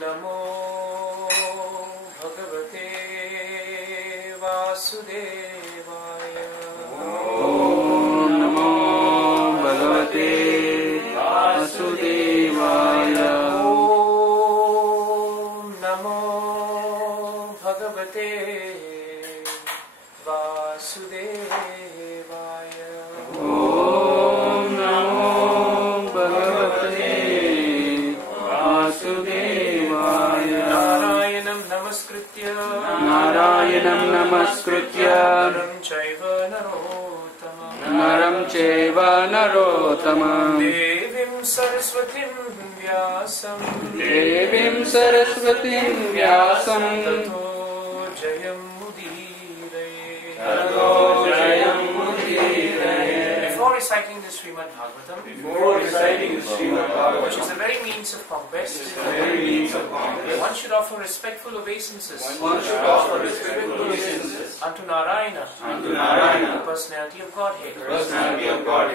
Namo Bhagavate Vasudevaya. Om Namo Bhagavate Vasudevaya. Om Namo Bhagavate Vasudevaya. Om Namo Bhagavate Vasudevaya. Narayanam Namaskritya Naram Chaiva Narottamam Devim Saraswatim Vyasam Tato Jayam Mudiraye. Before reciting the Srimad Bhagavatam, which is the very means of conquest, one should offer respectful obeisances unto Narayana, the personality of Godhead,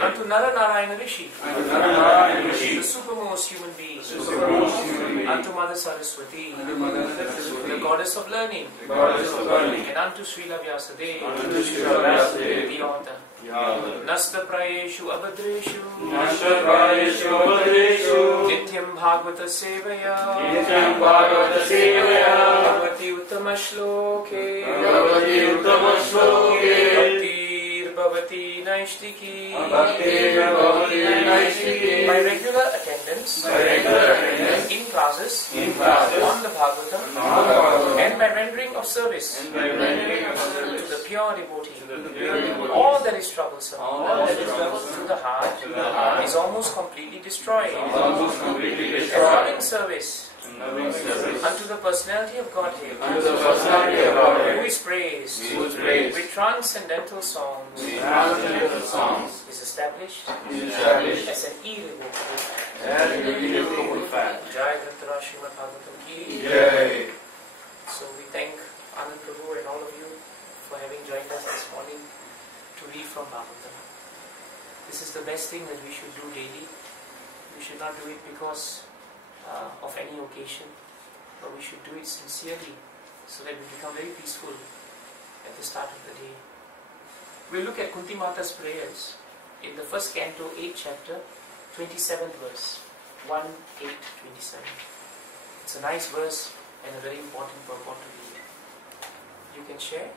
unto Narayana Rishi, the supermost human being, unto Mother Saraswati, the goddess of learning, and unto Srila Vyasadeva, the author. Nasta Prayeshu Abhadreshu Nityam Bhagavata Sevaya Bhagavati Uttama Shloke Bhaktir Bhavati Naishtiki. By regular attendance in classes on the Bhagavatam and by rendering of service to the pure devotee, all that is troublesome to the heart is almost completely destroyed. And loving service unto the personality of Godhead, who is praised with transcendental songs, is established as an irrevocable fact. Jai Grantara Srimad Bhagavatam ki. So we thank Ananta Prabhu and all of you for having joined us this morning to read from Bhagavatam. This is the best thing that we should do daily. We should not do it because of any occasion, but we should do it sincerely so that we become very peaceful at the start of the day. We'll look at Kunti Mata's prayers in the first canto, 8th chapter, 27th verse, 1-8-27. It's a nice verse and a very important purport to read. You can share.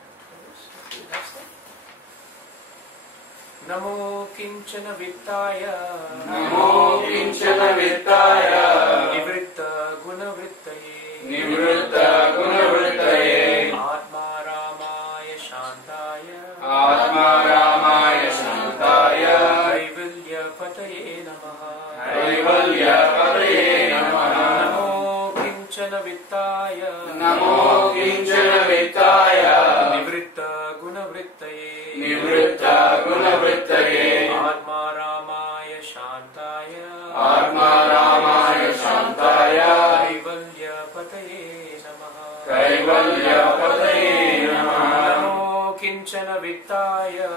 Namo Kinchana Vittaya Nivritta Gunavrittaye Atma Ramaya Shantaya Kaivalya Pataye Namaha. Namo Kinchana Vittaya Nivritta Gunavrittaye Atma Ramaya Shantaya Kaivalya Pataye Namaha. Namo Kinchana Vittaya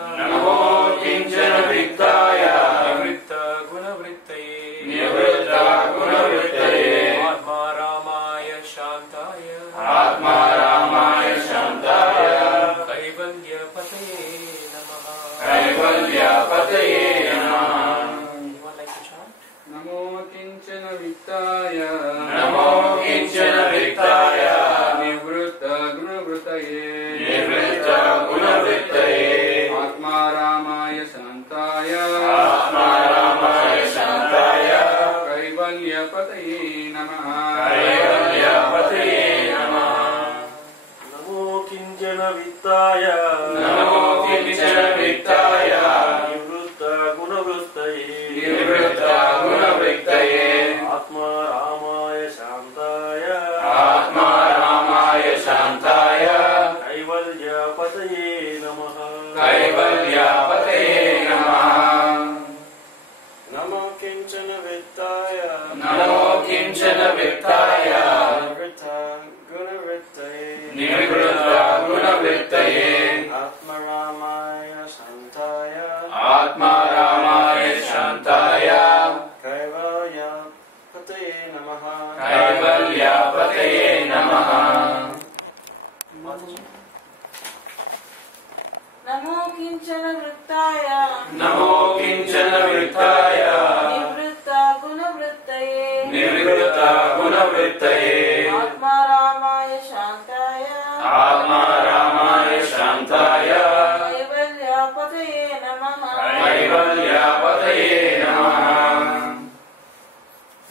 Nivritta Gunavrittaye Atma Ramaya Shantaya Kaivalya Pataye Namaha. Anyone like to chant? Namo Kinchana Vittaya Nivritta Gunavrittaye Atma Ramaya Shantaya Kaivalya Pataye Namaha. Namo Kinchana Vittaya Nivritta Gunavrittaye Atma Ramaya Shantaya Kaivalya Pataye Namaha. Namo Kinchana Vittaya Nivritta Gunavrittaye Atma Ramaya Shantaya Kaivalyapataye Namaha. Namo Kinchana Vrittaya Namo Kinchana Vrittaya Nivritta Gunavrittaye Nivritta Gunavrittaye Atma Ramaya Shantaya Atma Ramaya Shantaya Kaivalyapataye Namaha Kaivalyapataye Namaha.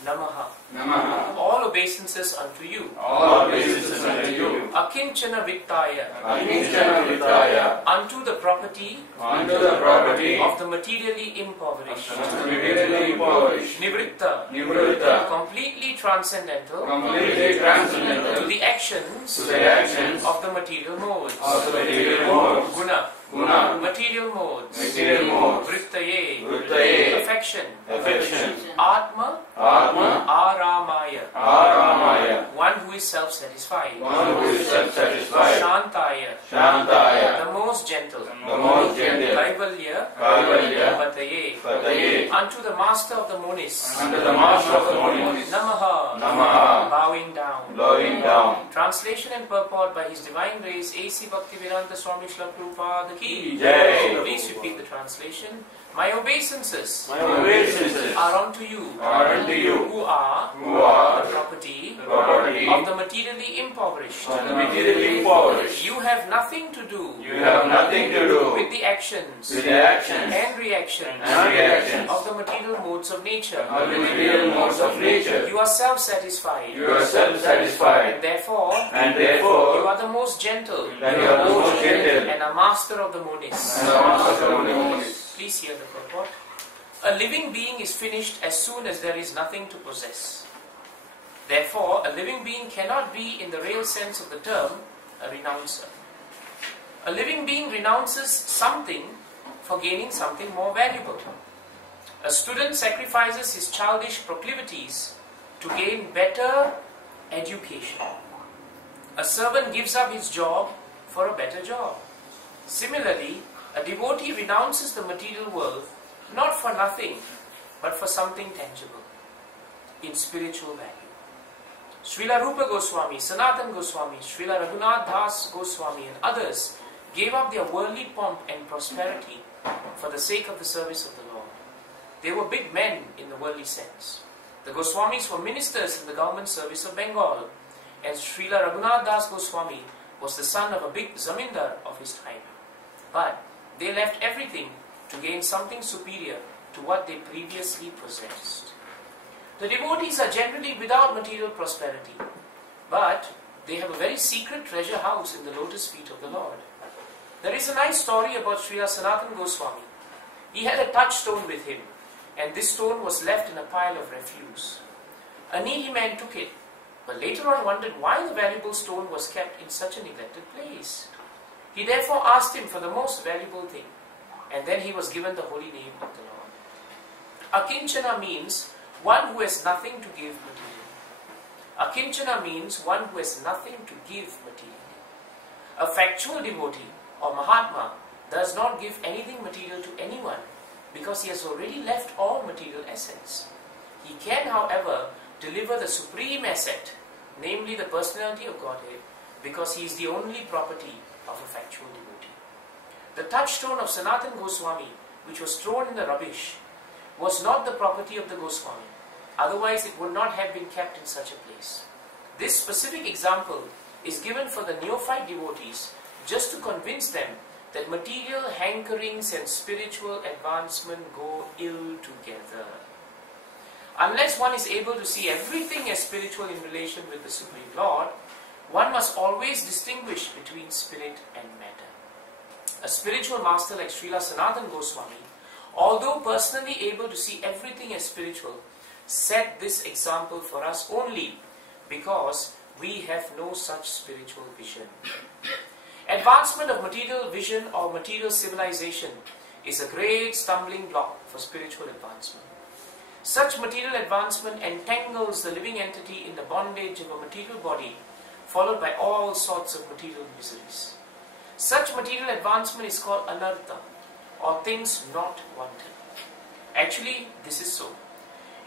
Namaha. Namaha. All obeisances unto you. All obeisances unto you. Akinchana Vittaya. Akinchana Vittaya. Unto the property Unto the property of the materially impoverished. of the materially impoverished. Nivritta. Nivritta. Completely transcendental. Completely transcendental To the actions to the actions of the material modes. of the material modes. Guna. Guna. Material modes. Material modes. Vrittaye. Vrittaye. Affection. Affection. Atma. Atma. Aramaya. Aramaya. One who is self-satisfied. One who is self-satisfied. Shantaya. Shantaya. The most gentle. The most gentle. Kaivalya. Kaivalya. Pataye. Pataye. Unto the master of the monists. Unto the master of the monists. Namaha. Namaha. Bowing down. Bowing down. Translation and purport by His Divine Grace A.C. Bhaktivedanta Swami Srila Prabhupada Ki. Jai. Please repeat the translation. My obeisances My obeisances are unto you, Are unto you who are who are the property the property of the materially impoverished. of the materially impoverished. You have nothing to do You have nothing to do with the actions with the actions and reactions and reactions of the material modes of nature. of the material modes of nature. You are self-satisfied, You are self-satisfied, and therefore and you therefore are the most gentle that you are the most gentle and a master of the monists. and the master of the monists. Please hear the purport. A living being is finished as soon as there is nothing to possess. Therefore, a living being cannot be, in the real sense of the term, a renouncer. A living being renounces something for gaining something more valuable. A student sacrifices his childish proclivities to gain better education. A servant gives up his job for a better job. Similarly, a devotee renounces the material world not for nothing, but for something tangible, in spiritual value. Srila Rupa Goswami, Sanatan Goswami, Srila Raghunath Das Goswami and others gave up their worldly pomp and prosperity for the sake of the service of the Lord. They were big men in the worldly sense. The Goswamis were ministers in the government service of Bengal, and Srila Raghunath Das Goswami was the son of a big zamindar of his time. But they left everything to gain something superior to what they previously possessed. The devotees are generally without material prosperity, but they have a very secret treasure house in the lotus feet of the Lord. There is a nice story about Srila Sanatan Goswami. He had a touchstone with him, and this stone was left in a pile of refuse. A needy man took it, but later on wondered why the valuable stone was kept in such a neglected place. He therefore asked him for the most valuable thing, and then he was given the holy name of the Lord. Akinchana means one who has nothing to give materially. Akinchana means one who has nothing to give materially. A factual devotee or Mahatma does not give anything material to anyone because he has already left all material assets. He can, however, deliver the supreme asset, namely the personality of Godhead, because he is the only property of a factual devotee. The touchstone of Sanatan Goswami, which was thrown in the rubbish, was not the property of the Goswami. Otherwise, it would not have been kept in such a place. This specific example is given for the neophyte devotees just to convince them that material hankerings and spiritual advancement go ill together. Unless one is able to see everything as spiritual in relation with the Supreme Lord, one must always distinguish between spirit and matter. A spiritual master like Srila Sanatan Goswami, although personally able to see everything as spiritual, set this example for us only because we have no such spiritual vision. Advancement of material vision or material civilization is a great stumbling block for spiritual advancement. Such material advancement entangles the living entity in the bondage of a material body, followed by all sorts of material miseries. Such material advancement is called anartha, or things not wanted. Actually, this is so.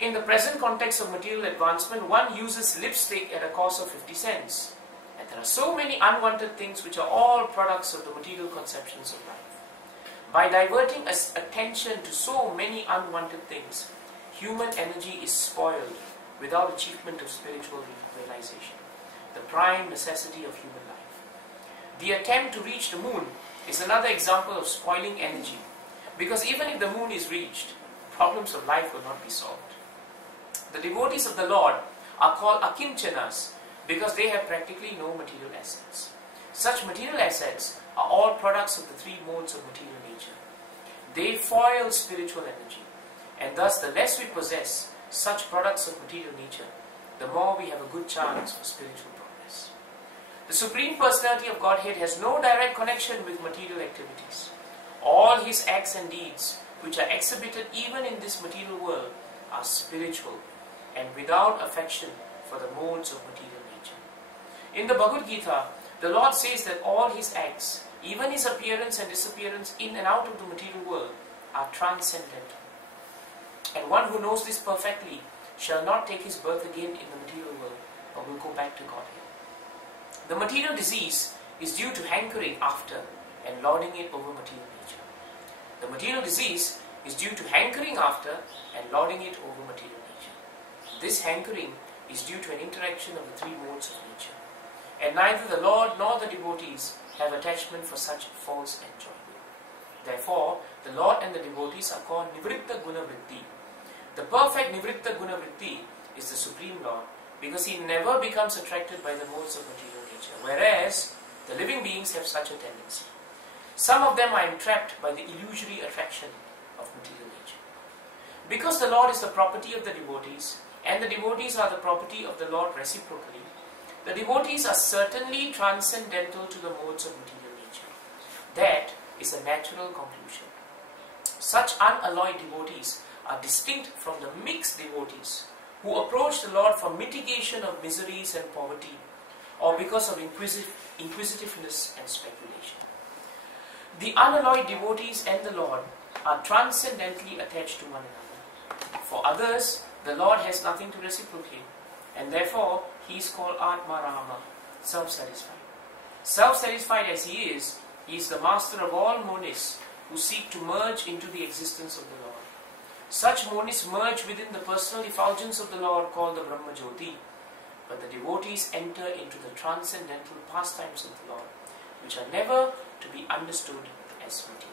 In the present context of material advancement, one uses lipstick at a cost of 50 cents. And there are so many unwanted things which are all products of the material conceptions of life. By diverting attention to so many unwanted things, human energy is spoiled without achievement of spiritual realization, the prime necessity of human life. The attempt to reach the moon is another example of spoiling energy, because even if the moon is reached, problems of life will not be solved. The devotees of the Lord are called akinchanas because they have practically no material assets. Such material assets are all products of the three modes of material nature. They foil spiritual energy, and thus the less we possess such products of material nature, the more we have a good chance for spiritual progress. The Supreme Personality of Godhead has no direct connection with material activities. All His acts and deeds, which are exhibited even in this material world, are spiritual and without affection for the modes of material nature. In the Bhagavad Gita, the Lord says that all His acts, even His appearance and disappearance in and out of the material world, are transcendental. And one who knows this perfectly shall not take his birth again in the material world, but will go back to Godhead. The material disease is due to hankering after and lording it over material nature. The material disease is due to hankering after and lording it over material nature. This hankering is due to an interaction of the three modes of nature. And neither the Lord nor the devotees have attachment for such false enjoyment. Therefore, the Lord and the devotees are called Nivritta Guna Vritti. The perfect Nivritta Guna Vritti is the Supreme Lord, because He never becomes attracted by the modes of material nature, whereas the living beings have such a tendency. Some of them are entrapped by the illusory attraction of material nature. Because the Lord is the property of the devotees, and the devotees are the property of the Lord reciprocally, the devotees are certainly transcendental to the modes of material nature. That is a natural conclusion. Such unalloyed devotees are distinct from the mixed devotees who approach the Lord for mitigation of miseries and poverty, or because of inquisitiveness and speculation. The unalloyed devotees and the Lord are transcendently attached to one another. For others, the Lord has nothing to reciprocate, and therefore He is called Atma Rama, self-satisfied. Self-satisfied as He is the master of all monists who seek to merge into the existence of the Lord. Such monists merge within the personal effulgence of the Lord called the Brahma Jyoti, but the devotees enter into the transcendental pastimes of the Lord, which are never to be understood as material.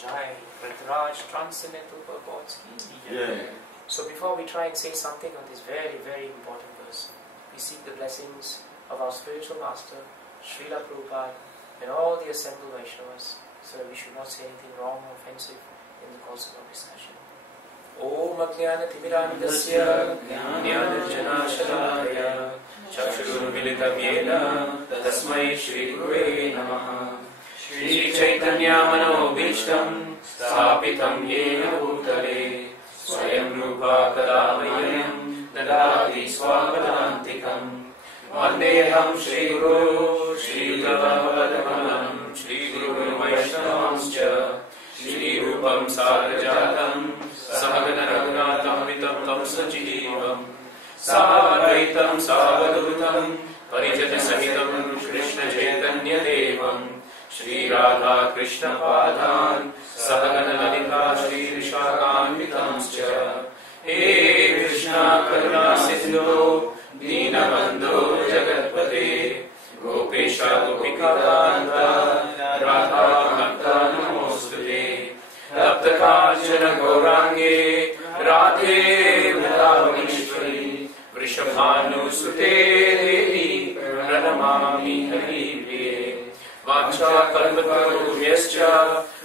Jai, Prataraj, transcendental purports ki jai. So before we try and say something on this very, very important verse, we seek the blessings of our spiritual master, Srila Prabhupada, and all the assembled Vaishnavas, so that we should not say anything wrong or offensive in the course of our discussion. Om Ajnana Timirandasya Jnana Shalakaya Chakshur Militam Yena Tasmai Shri Gurave Namaha Shri Chaitanya Mano Bhishtam Sthapitam Yena Bhutale Swayam Rupa Kadavayam Nadati Swavadantikam Vandeham Shri Guru Shri Gavavadamalam Shri Guru Vaishnavamscha Shri Rupam Sarajatam Sahagana Raghunatam Vitam Tam Sajivam Sadvaitam Savadutam Parijata Sahitam Krishna Chaitanya Devam Shri Radha Krishna Padhan Sahagana Lalita Shri Vishakam Vitamscha He Krishna Karuna Sindhu Dinabandhu Jagatpate Gopesha Gopikadanta Radha Bhakta Namostute Laptakajana Gaurange Radhe Vrindavaneshwari Vrishabhanu Sute Devi Pranamami Haripriye Vacha Kalpatarubhyascha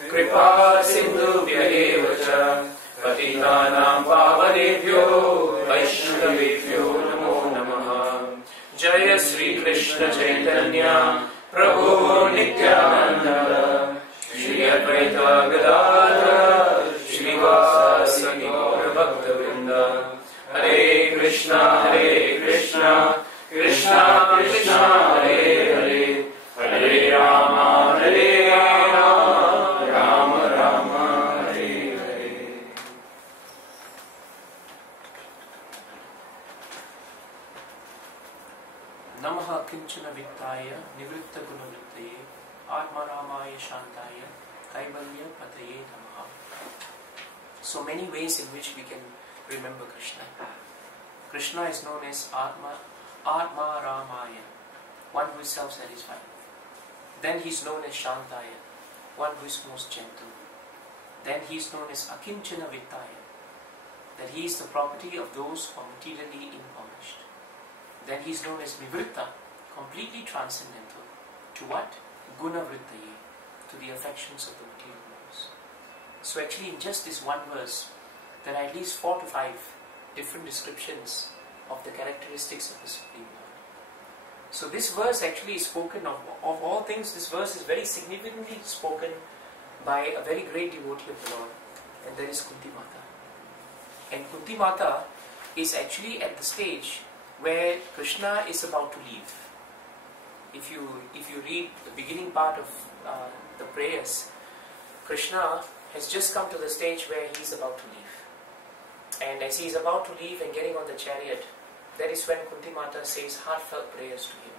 Kripa Sindhubhya Evacha Patitanam Pavanebhyo Vaishnavebhyo Namo Namaha Jaya Sri Krishna Chaitanya Prabhu Nityananda Shri Advaita Gadadhara Srivasadi Gaura Bhakta Vrinda Hare Krishna Krishna Krishna Hare Hare Hare Rama Rama Rama Hare Hare. Namaha Kinchana Vittaya Nivritta Gunavrittaye Atma Ramaya Shantaya Kaivalya Pataye Namaha. So many ways in which we can remember Krishna. Krishna is known as Atma Ramaya, one who is self-satisfied. Then he is known as Shantaya, one who is most gentle. Then he is known as Akinchana Vittaya, that he is the property of those who are materially impoverished. Then he is known as Nivritta, completely transcendental. To what? Guna Vrittaye, to the affections of the material worlds. So actually in just this one verse, there are at least 4 to 5 different descriptions of the characteristics of the Supreme Lord. So this verse actually is spoken of all things, this verse is very significantly spoken by a very great devotee of the Lord, and that is Kunti Mata. And Kunti Mata is actually at the stage where Krishna is about to leave. If you read the beginning part of the prayers, Krishna has just come to the stage where he is about to leave. And as he is about to leave and getting on the chariot, that is when Kunti Mata says heartfelt prayers to him.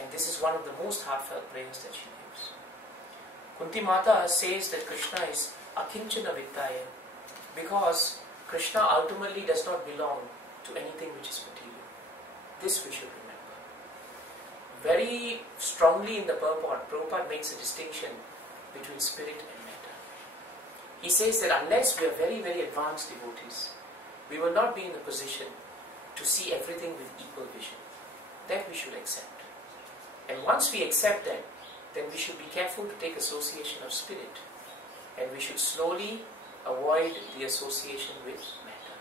And this is one of the most heartfelt prayers that she gives. Kunti Mata says that Krishna is Akinchana Vittaya, because Krishna ultimately does not belong to anything which is material. This we should remember. Very strongly in the purport, Prabhupada makes a distinction between spirit and matter. He says that unless we are very, very advanced devotees, we will not be in the position to see everything with equal vision. That we should accept. And once we accept that, then we should be careful to take association of spirit. And we should slowly avoid the association with matter.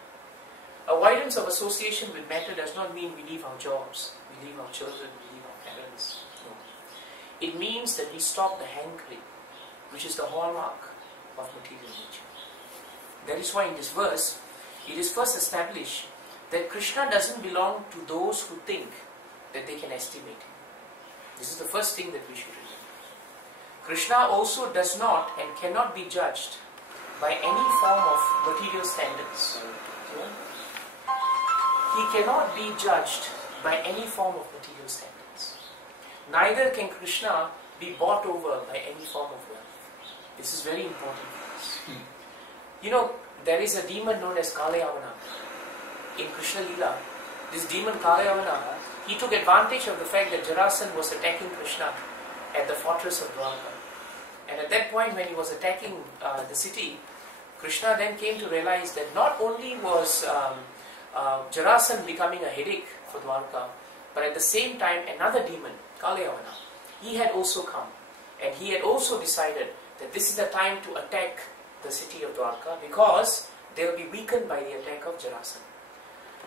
Avoidance of association with matter does not mean we leave our jobs, we leave our children, we leave our parents. No. It means that we stop the hankering, which is the hallmark of material nature. That is why in this verse, it is first established that Krishna doesn't belong to those who think that they can estimate him. This is the first thing that we should remember. Krishna also does not and cannot be judged by any form of material standards. He cannot be judged by any form of material standards. Neither can Krishna be bought over by any form of wealth. This is very important for us. You know, there is a demon known as Kalayavana. In Krishna Leela, this demon Kalayavana, he took advantage of the fact that Jarasan was attacking Krishna at the fortress of Dwarka. And at that point when he was attacking the city, Krishna then came to realize that not only was Jarasan becoming a headache for Dwarka, but at the same time another demon, Kalayavana, he had also come. And he had also decided that this is the time to attack the city of Dwarka because they will be weakened by the attack of Jarasan.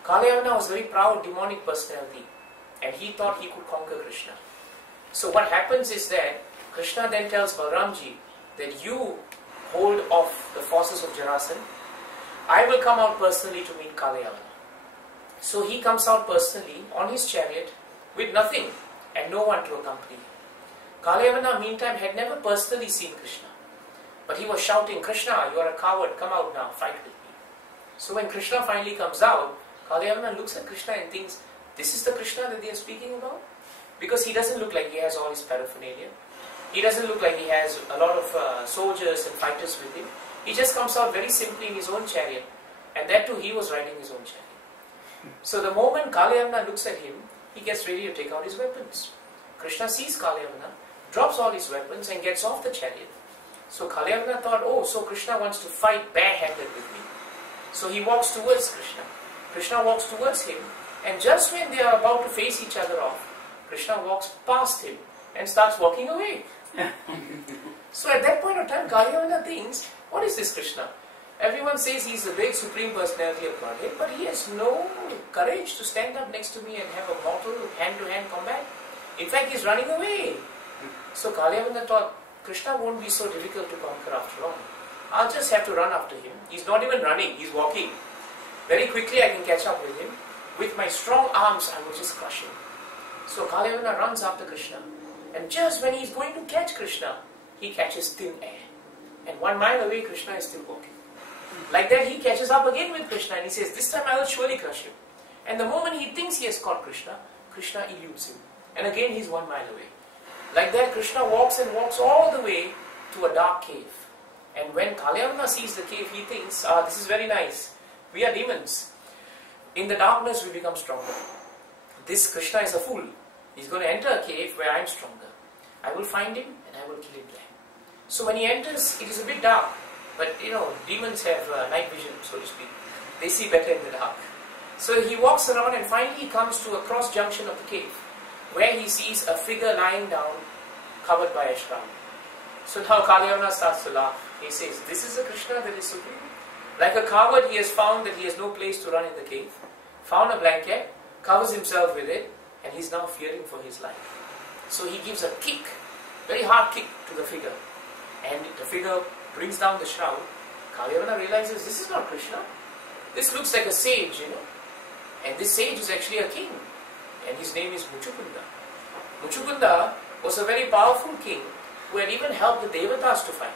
Kalayavana was a very proud demonic personality, and he thought he could conquer Krishna. So what happens is that Krishna then tells Balramji that you hold off the forces of Jarasan. I will come out personally to meet Kalayavana. So he comes out personally on his chariot with nothing and no one to accompany him. Kalayavana meantime had never personally seen Krishna, but he was shouting, Krishna, you are a coward, come out now, fight with me. So when Krishna finally comes out, Kalayavana looks at Krishna and thinks, this is the Krishna that they are speaking about? Because he doesn't look like he has all his paraphernalia. He doesn't look like he has a lot of soldiers and fighters with him. He just comes out very simply in his own chariot. And that too, he was riding his own chariot. So the moment Kalayavana looks at him, he gets ready to take out his weapons. Krishna sees Kalayavana, drops all his weapons and gets off the chariot. So Kalayavana thought, oh, so Krishna wants to fight barehanded with me. So he walks towards Krishna. Krishna walks towards him, and just when they are about to face each other off, Krishna walks past him and starts walking away. So at that point of time, Kalayavana thinks, what is this Krishna? Everyone says he's the great supreme personality of Godhead, but he has no courage to stand up next to me and have a mortal hand-to-hand combat. In fact, he's running away. So Kalayavana thought, Krishna won't be so difficult to conquer after all. I'll just have to run after him. He's not even running, he's walking. Very quickly I can catch up with him. With my strong arms, I will just crush him. So Kalayavana runs after Krishna. And just when he's going to catch Krishna, he catches thin air. And 1 mile away, Krishna is still walking. Like that, he catches up again with Krishna and he says, this time I will surely crush him. And the moment he thinks he has caught Krishna, Krishna eludes him. And again he's 1 mile away. Like that, Krishna walks and walks all the way to a dark cave. And when Kalyavana sees the cave, he thinks, this is very nice. We are demons. In the darkness we become stronger. This Krishna is a fool. He's going to enter a cave where I am stronger. I will find him and I will kill him there. So when he enters, it is a bit dark. But demons have night vision, so to speak. They see better in the dark. So he walks around and finally he comes to a cross junction of the cave, where he sees a figure lying down, covered by a shroud. So now Kalyavana starts to laugh. He says, this is the Krishna that is supreme. Like a coward, he has found that he has no place to run in the cave, found a blanket, covers himself with it, and he's now fearing for his life. So he gives a kick, very hard kick to the figure, and the figure brings down the shroud. Kalyavana realizes, this is not Krishna. This looks like a sage, and this sage is actually a king, and his name is Muchukunda. Muchukunda was a very powerful king who had even helped the Devatas to fight.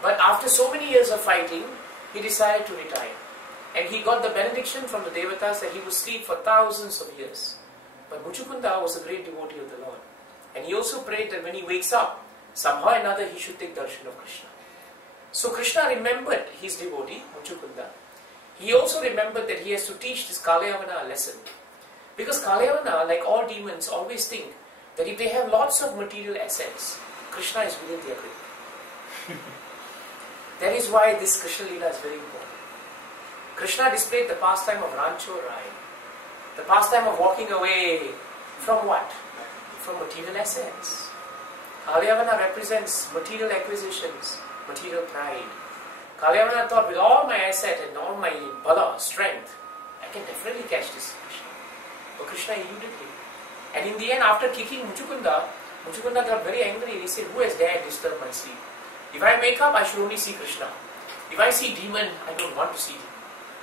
But after so many years of fighting, he decided to retire. And he got the benediction from the Devatas that he would sleep for thousands of years. But Muchukunda was a great devotee of the Lord. And he also prayed that when he wakes up, somehow or another he should take darshan of Krishna. So Krishna remembered his devotee, Muchukunda. He also remembered that he has to teach this Kalyavana a lesson. Because Kalyavana, like all demons, always think that if they have lots of material assets, Krishna is within their grip. That is why this Krishna Leela is very important. Krishna displayed the pastime of Rancho Rai. The pastime of walking away from what? From material assets. Kalyavana represents material acquisitions, material pride. Kalyavana thought, with all my asset and all my bala, strength, I can definitely catch this Krishna. But Krishna eluded him. And in the end, after kicking Muchukunda, Muchukunda got very angry and he said, who has dared disturb my sleep? If I wake up, I should only see Krishna. If I see demon, I don't want to see him.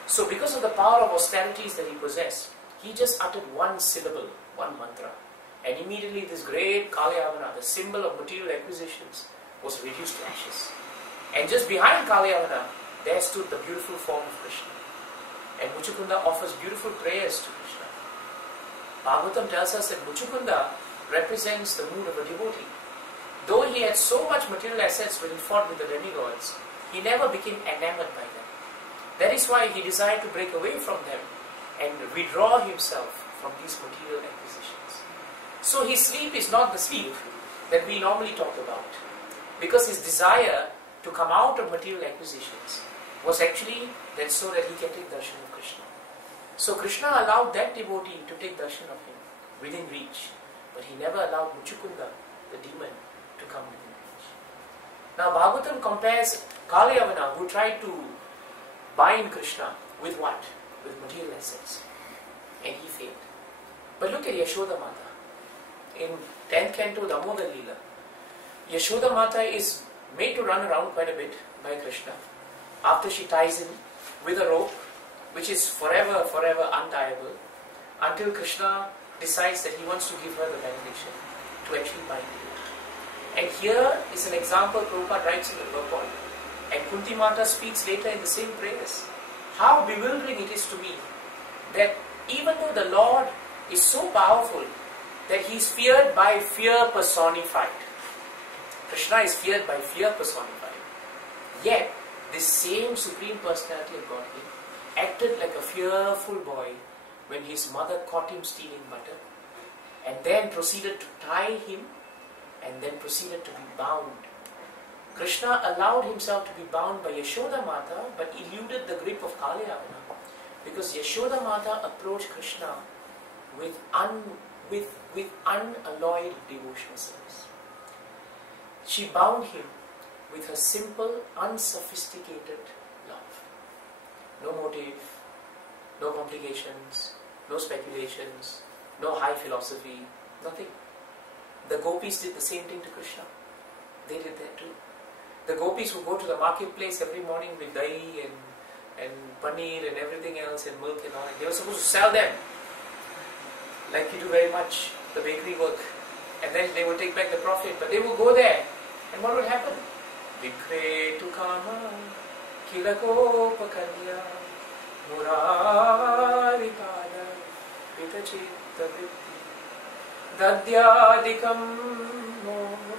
So because of the power of austerities that he possessed, he just uttered one syllable, one mantra. And immediately this great Kalyavana, the symbol of material acquisitions, was reduced to ashes. And just behind Kalyavana, there stood the beautiful form of Krishna. And Muchukunda offers beautiful prayers to Krishna. Bhagavatam tells us that Muchukunda represents the mood of a devotee. Though he had so much material assets when he fought with the demigods, he never became enamored by them. That is why he desired to break away from them and withdraw himself from these material acquisitions. So his sleep is not the sleep that we normally talk about, because his desire to come out of material acquisitions was actually that so that he can take darshan of Krishna. So Krishna allowed that devotee to take darshan of him within reach, but he never allowed Muchukunda, the demon, to come within reach. Now Bhagavatam compares Kalyavana, who tried to bind Krishna, with what? With material assets. And he failed. But look at Yashoda Mata. In 10th canto, Damodar Leela, Yashoda Mata is made to run around quite a bit by Krishna after she ties him with a rope which is forever untiable, until Krishna decides that he wants to give her the benediction to actually bind him. And here is an example Prabhupada writes in the purport, and Kunti Mata speaks later in the same prayers. How bewildering it is to me that even though the Lord is so powerful that he is feared by fear personified, Krishna is feared by fear personified, yet this same Supreme Personality of Godhead acted like a fearful boy when his mother caught him stealing butter, and then proceeded to tie him, and then proceeded to be bound. Krishna allowed himself to be bound by Yashoda Mata, but eluded the grip of Kalyavana, because Yashoda Mata approached Krishna with unalloyed devotional service. She bound him with her simple, unsophisticated love. No motive, no complications, no speculations, no high philosophy, nothing. The gopis did the same thing to Krishna. They did that too. The gopis would go to the marketplace every morning with dahi and paneer and everything else and milk and all. They were supposed to sell them, like you do very much, the bakery work. And then they would take back the profit. But they would go there, and what would happen? Vikre tu kama kilakopakalya murari pada vitachi chittavitti dadyadikam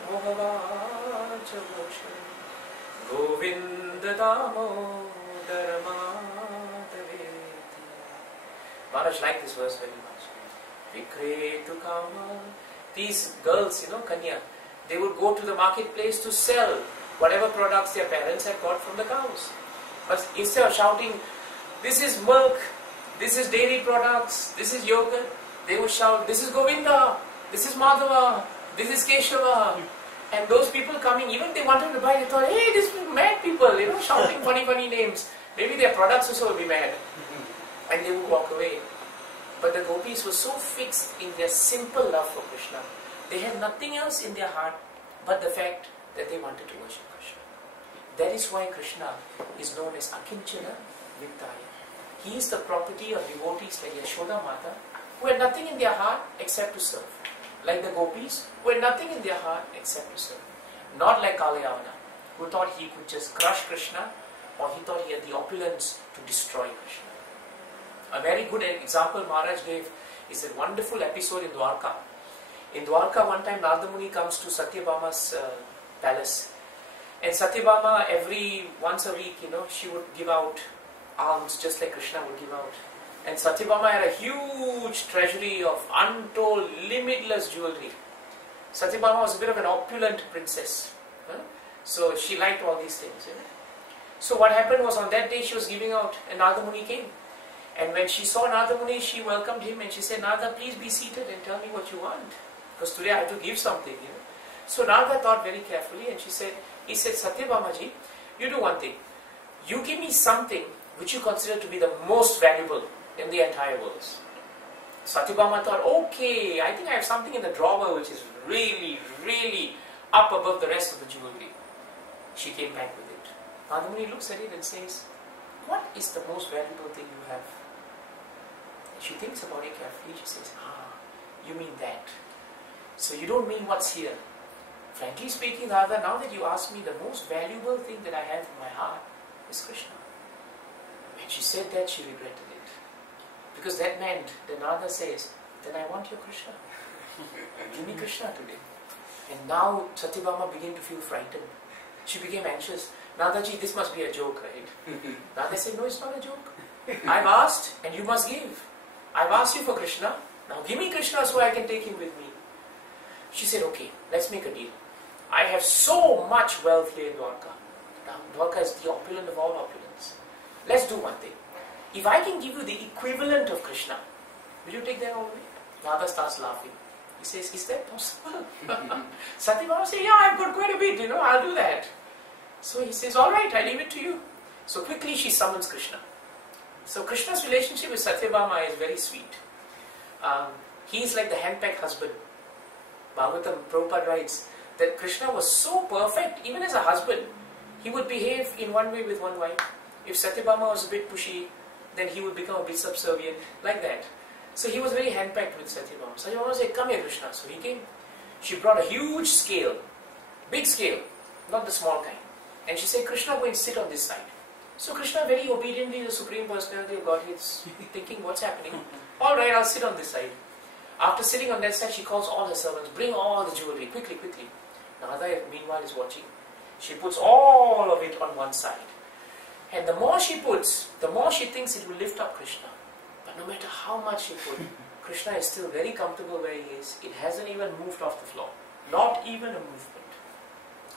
mohavacha mosham govinda damodaramadavedhi. Maharaj liked this verse very much. Vikretu kama. These girls, Kanya, they would go to the marketplace to sell whatever products their parents had got from the cows. But instead of shouting, this is milk, this is dairy products, this is yogurt, they would shout, this is Govinda, this is Madhava, this is Keshava. And those people coming, even they wanted to buy, they thought, hey, these mad people, shouting funny names. Maybe their products also will be mad. And they would walk away. But the gopis were so fixed in their simple love for Krishna. They had nothing else in their heart but the fact that they wanted to worship Krishna. That is why Krishna is known as Akinchana Vittaya. He is the property of devotees like Yashoda Mata, who had nothing in their heart except to serve. Like the gopis, who had nothing in their heart except to serve. Not like Kalayavana, who thought he could just crush Krishna, or he thought he had the opulence to destroy Krishna. A very good example Maharaj gave is a wonderful episode in Dwarka. In Dwarka, one time Narada Muni comes to Satyabhama's palace. And Satyabhama, once a week, she would give out alms just like Krishna would give out. And Satyabhama had a huge treasury of untold, limitless jewelry. Satyabhama was a bit of an opulent princess. So she liked all these things. So what happened was, on that day she was giving out and Narada Muni came. And when she saw Narada Muni, she welcomed him and she said, Narada, please be seated and tell me what you want. Because today I have to give something. So Narada thought very carefully and he said, Satyabhamaji, you do one thing. You give me something which you consider to be the most valuable in the entire world. Satyabhama thought, okay, I think I have something in the drawer which is really, really up above the rest of the jewelry. She came back with it. Narada Muni looks at it and says, what is the most valuable thing you have? And she thinks about it carefully. She says, you mean that. So you don't mean what's here. Frankly speaking, Radha, now that you ask me, the most valuable thing that I have in my heart is Krishna. When she said that, she regretted it. Because that meant that Radha says, then I want your Krishna. Give me Krishna today. And now Satyabhama began to feel frightened. She became anxious. Nadaji, this must be a joke, right? Nada said, no, it's not a joke. I've asked and you must give. I've asked you for Krishna. Now give me Krishna so I can take him with me. She said, okay, let's make a deal. I have so much wealth here in Dwarka. Now, Dwarka is the opulent of all opulence. Let's do one thing. If I can give you the equivalent of Krishna, will you take that all away? Nada starts laughing. He says, is that possible? Satyabhama says, yeah, I've got quite a bit, I'll do that. So he says, alright, I leave it to you. So quickly she summons Krishna. So Krishna's relationship with Satyabhama is very sweet. He is like the hand-packed husband. Bhagavatam, Prabhupada writes that Krishna was so perfect, even as a husband, he would behave in one way with one wife. If Satyabhama was a bit pushy, then he would become a bit subservient, like that. So he was very hand-packed with Satyabhama. Satyabhama said, come here Krishna. So he came. She brought a huge scale, big scale, not the small kind. And she said, Krishna, go and sit on this side. So Krishna very obediently, the Supreme Personality of Godhead, is thinking, what's happening? Alright, I'll sit on this side. After sitting on that side, she calls all her servants, bring all the jewelry, quickly. Nada, meanwhile, is watching. She puts all of it on one side. And the more she puts, the more she thinks it will lift up Krishna. But no matter how much she put, Krishna is still very comfortable where he is. It hasn't even moved off the floor. Not even a movement.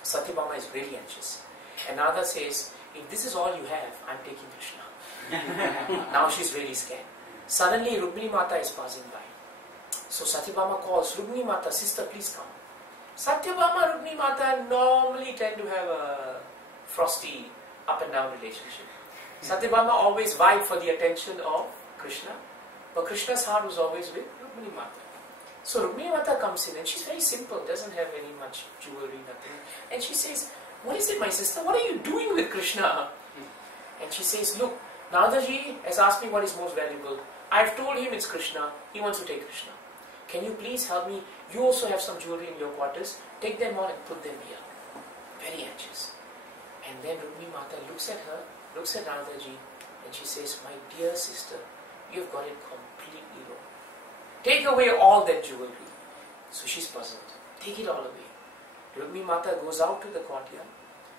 Satyabhama is very anxious. And Nada says, if this is all you have, I'm taking Krishna. Now she's really scared. Suddenly Rukmini Mata is passing by. So Satyabhama calls, Rukmini Mata, sister, please come. Satyabhama and Rukmini Mata normally tend to have a frosty up and down relationship. Satyabhama always vied for the attention of Krishna, but Krishna's heart was always with Rukmini Mata. So Rukmini Mata comes in and she's very simple, doesn't have any much jewelry, nothing. And she says, what is it, my sister? What are you doing with Krishna? And she says, look, Nadaji has asked me what is most valuable. I've told him it's Krishna. He wants to take Krishna. Can you please help me? You also have some jewelry in your quarters. Take them all and put them here. Very anxious. And then Rukmini Mata looks at her, looks at Nadaji, and she says, my dear sister, you've got it completely wrong. Take away all that jewelry. So she's puzzled. Take it all away. Rukmini Mata goes out to the courtyard.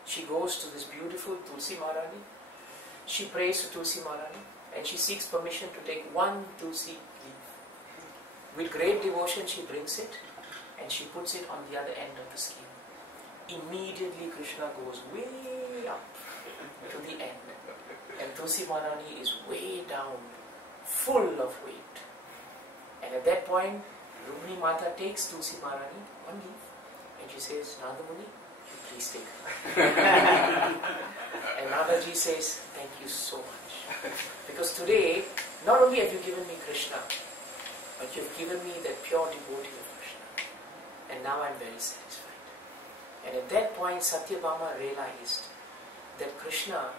She goes to this beautiful Tulsi Maharani. She prays to Tulsi Maharani and she seeks permission to take one Tulsi leaf. With great devotion she brings it and she puts it on the other end of the skein. Immediately Krishna goes way up to the end and Tulsi Maharani is way down, full of weight. And at that point, Rukmini Mata takes Tulsi Maharani, one leaf, and she says, Nada Muni, please take her. And Nadaji says, thank you so much. Because today, not only have you given me Krishna, but you've given me that pure devotee of Krishna. And now I'm very satisfied. And at that point, Satyabhama realized that Krishna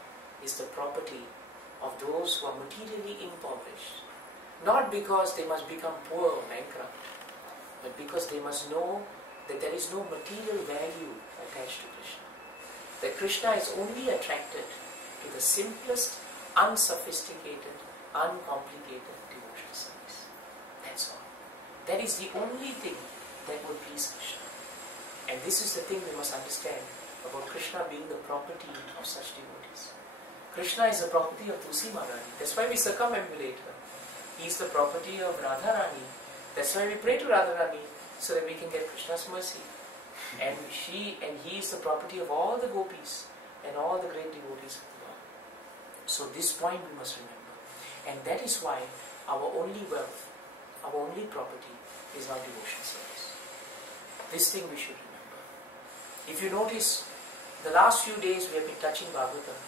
is the property of those who are materially impoverished. Not because they must become poor or bankrupt, but because they must know that there is no material value attached to Krishna. That Krishna is only attracted to the simplest, unsophisticated, uncomplicated devotional service. That's all. That is the only thing that would please Krishna. And this is the thing we must understand about Krishna being the property of such devotees. Krishna is the property of Tulsi Maharani. That's why we circumambulate her. He is the property of Radharani. That's why we pray to Radharani, so that we can get Krishna's mercy. And he is the property of all the gopis and all the great devotees of the Lord. So this point we must remember. And that is why our only wealth, our only property is our devotion service. This thing we should remember. If you notice, the last few days we have been touching Bhagavatam.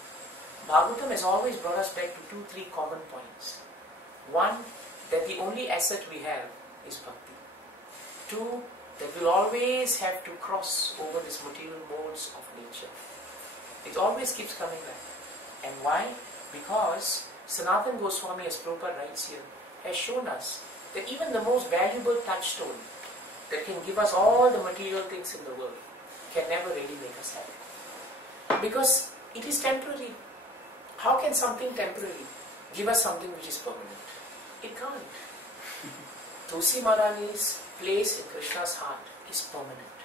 Bhagavatam has always brought us back to 2-3 common points. One, that the only asset we have is bhakti. Two, that we'll always have to cross over these material modes of nature. It always keeps coming back. And why? Because Sanatana Goswami, as Prabhupada writes here, has shown us that even the most valuable touchstone that can give us all the material things in the world can never really make us happy. Because it is temporary. How can something temporary give us something which is permanent? It can't. Tulsi Maharani's place in Krishna's heart is permanent.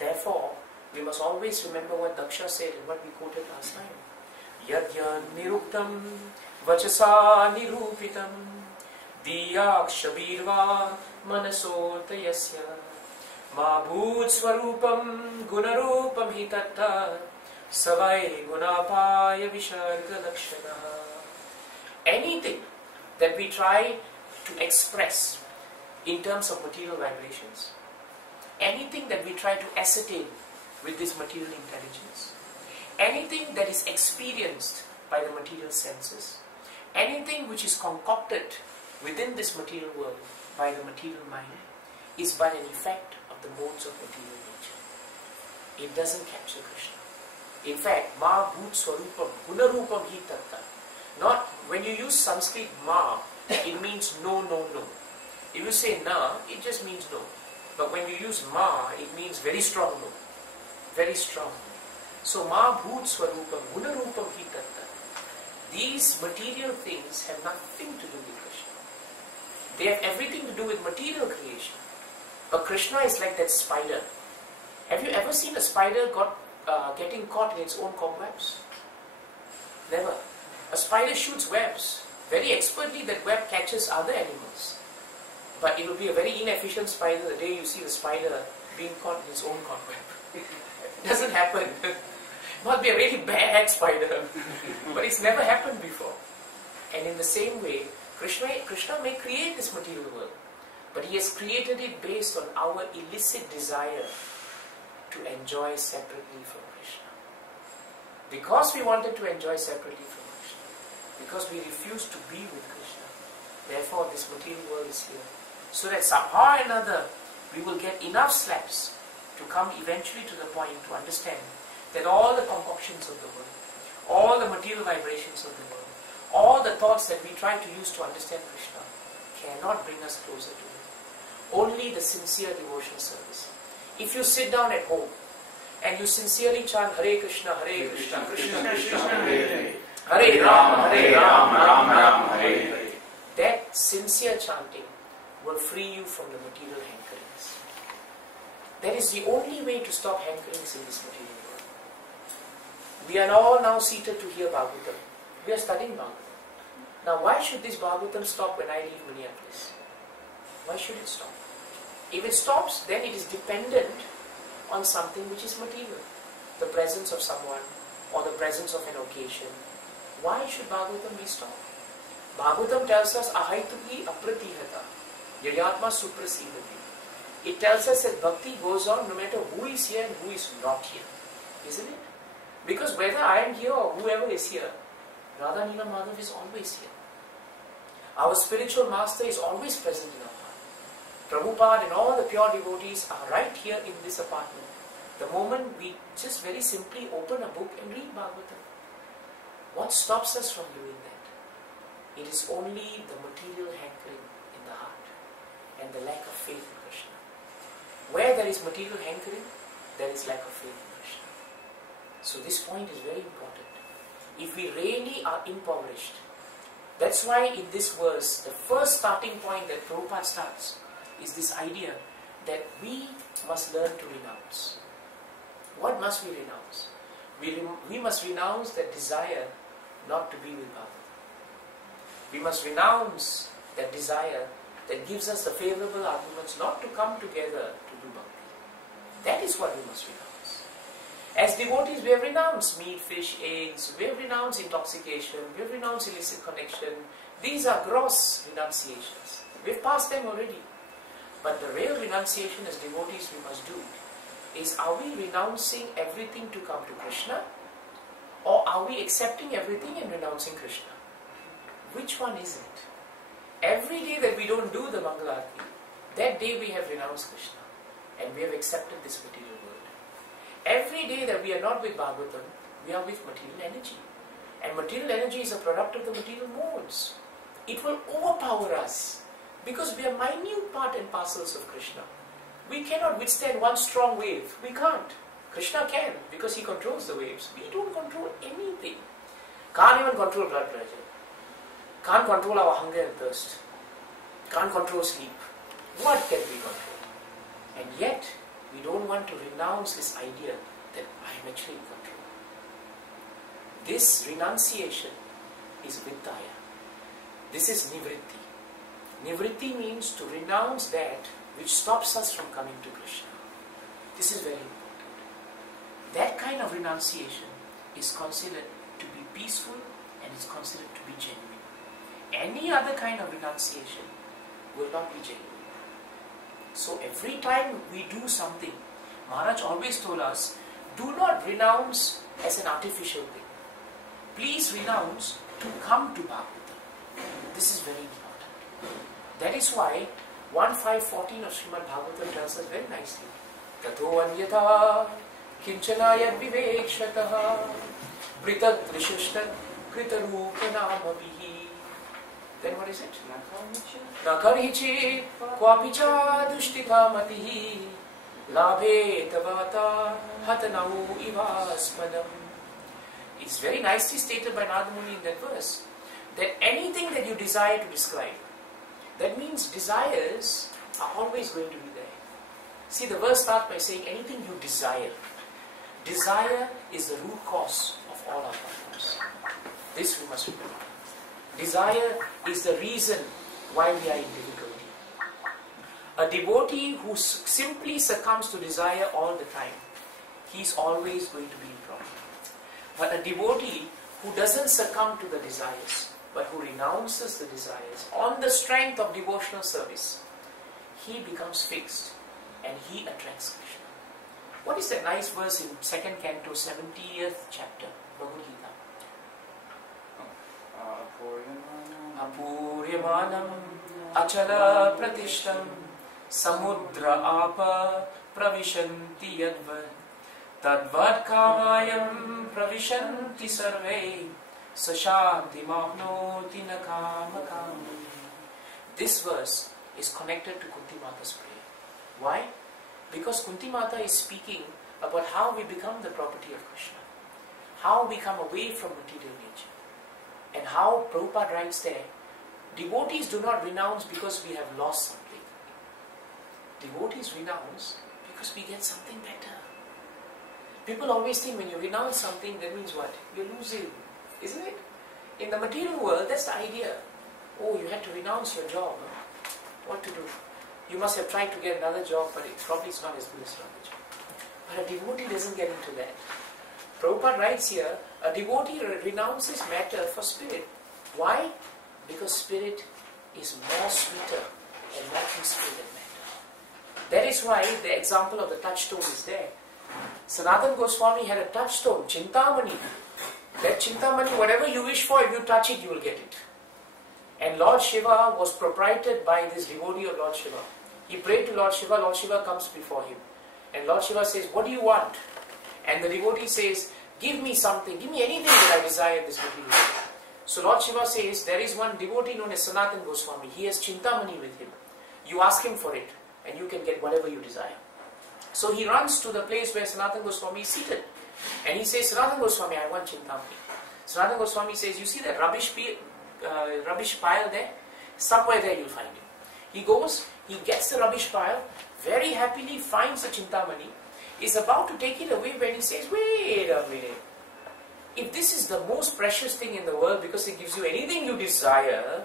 Therefore, we must always remember what Daksha said and what we quoted last time. Yadya niruktam vachasa nirupitam diyakshabirva manasotayasya ma bhut swarupam gunarupam hitatta savai gunapaya visharga lakshana. Anything that we try to express in terms of material vibrations, anything that we try to ascertain with this material intelligence, anything that is experienced by the material senses, anything which is concocted within this material world by the material mind, is but an effect of the modes of material nature. It doesn't capture Krishna. In fact, ma bhut swarupam gunarupam hi tatta. Not when you use Sanskrit ma, it means no, no, no. If you say na, it just means no. But when you use ma, it means very strong no. Very strong. So ma bhut swarupam gunarupam hi tatta. These material things have nothing to do with Krishna. They have everything to do with material creation. But Krishna is like that spider. Have you ever seen a spider getting caught in its own cobwebs? Never. A spider shoots webs. Very expertly that web catches other animals. But it will be a very inefficient spider the day you see the spider being caught in its own cobweb. It doesn't happen. It must be a really bad spider. But it's never happened before. And in the same way, Krishna may create this material world, but he has created it based on our illicit desire to enjoy separately from Krishna. Because we wanted to enjoy separately from Krishna, because we refused to be with Krishna, therefore this material world is here. So that somehow or another we will get enough slaps to come eventually to the point to understand that all the concoctions of the world, all the material vibrations of the world, all the thoughts that we try to use to understand Krishna cannot bring us closer to Him. Only the sincere devotion service. If you sit down at home and you sincerely chant Hare Krishna, Hare Krishna, Krishna Krishna, Hare Hare, Hare Ram, Ram Ram, Hare Hare, that sincere chanting will free you from the material hankerings. That is the only way to stop hankerings in this material world. We are all now seated to hear Bhagavatam. We are studying Bhagavatam. Now why should this Bhagavatam stop when I leave Minneapolis? Why should it stop? If it stops, then it is dependent on something which is material. The presence of someone or the presence of an occasion. Why should Bhagavatam be stopped? Bhagavatam tells us ahaituki apratihata yayatma suprasidati. It tells us that bhakti goes on no matter who is here and who is not here. Isn't it? Because whether I am here or whoever is here, Radha Neela Madhav is always here. Our spiritual master is always present in our heart. Prabhupada and all the pure devotees are right here in this apartment. The moment we just very simply open a book and read Bhagavatam. What stops us from doing that? It is only the material hankering in the heart and the lack of faith in Krishna. Where there is material hankering, there is lack of faith in Krishna. So this point is very important. If we really are impoverished, that's why in this verse, the first starting point that Prabhupada starts is this idea that we must learn to renounce. What must we renounce? We must renounce that desire not to be with Bhagavatam. We must renounce that desire that gives us the favorable arguments not to come together to do bhakti. That is what we must renounce. As devotees, we have renounced meat, fish, eggs, we have renounced intoxication, we have renounced illicit connection. These are gross renunciations. We have passed them already. But the real renunciation as devotees we must do is, are we renouncing everything to come to Krishna, or are we accepting everything and renouncing Krishna? Which one is it? Every day that we don't do the Mangalarti, that day we have renounced Krishna and we have accepted this material world. Every day that we are not with Bhagavatam, we are with material energy. And material energy is a product of the material modes. It will overpower us because we are minute part and parcels of Krishna. We cannot withstand one strong wave. We can't. Krishna can because he controls the waves. We don't control anything. Can't even control blood pressure. Can't control our hunger and thirst. Can't control sleep. What can we control? And yet, we don't want to renounce this idea that I am actually in control. This renunciation is vittaya. This is nivritti. Nivritti means to renounce that which stops us from coming to Krishna. This is very important. That kind of renunciation is considered to be peaceful and is considered to be genuine. Any other kind of renunciation will not be genuine. So every time we do something, Maharaj always told us, do not renounce as an artificial thing. Please renounce to come to Bhagavatam. This is very important. That is why 1.5.14 of Srimad Bhagavatam tells us very nicely, Tato anyata kinchanaya vivekshataha pritat trishishtat kritarupanamabihi. Then what is it? Nakarichi kwapicha dushtita matihi labhe tavata hatanau ivaspadam. It's very nicely stated by Narada Muni in that verse that anything that you desire to describe, that means desires are always going to be there. See, the verse starts by saying anything you desire. Desire is the root cause of all our problems. This we must remember. Desire is the reason why we are in difficulty. A devotee who simply succumbs to desire all the time, he is always going to be in problem. But a devotee who doesn't succumb to the desires, but who renounces the desires on the strength of devotional service, he becomes fixed and he attracts Krishna. What is that nice verse in 2nd Canto, 70th chapter, Bhagavad Gita? Apuryamanam achala pratishtam samudra apa pravishanti yadvad tadvad kamayam pravishanti sarve sashanti mahnoti nakamakam. This verse is connected to Kunti Mata's prayer. Why? Because Kunti Mata is speaking about how we become the property of Krishna, how we come away from material nature. And how Prabhupada writes there, devotees do not renounce because we have lost something. devotees renounce because we get something better. People always think when you renounce something, that means what? You're losing, isn't it? In the material world, that's the idea. Oh, you had to renounce your job. Huh? What to do? You must have tried to get another job, but it probably is not as good as another job. But a devotee doesn't get into that. Prabhupada writes here, a devotee renounces matter for spirit. Why? Because spirit is more sweeter and more peaceful than matter. That is why the example of the touchstone is there. Sanatana Goswami had a touchstone, Chintamani. That Chintamani, whatever you wish for, if you touch it, you will get it. And Lord Shiva was proprieted by this devotee of Lord Shiva. He prayed to Lord Shiva comes before him. And Lord Shiva says, what do you want? And the devotee says, give me something, give me anything that I desire this material world. So Lord Shiva says, there is one devotee known as Sanatana Goswami. He has Chintamani with him. You ask him for it, and you can get whatever you desire. So he runs to the place where Sanatana Goswami is seated. And he says, Sanatana Goswami, I want Chintamani. Sanatana Goswami says, you see that rubbish pile there? Somewhere there you'll find it. He goes, he gets the rubbish pile, very happily finds the Chintamani, is about to take it away when he says, wait a minute. If this is the most precious thing in the world because it gives you anything you desire,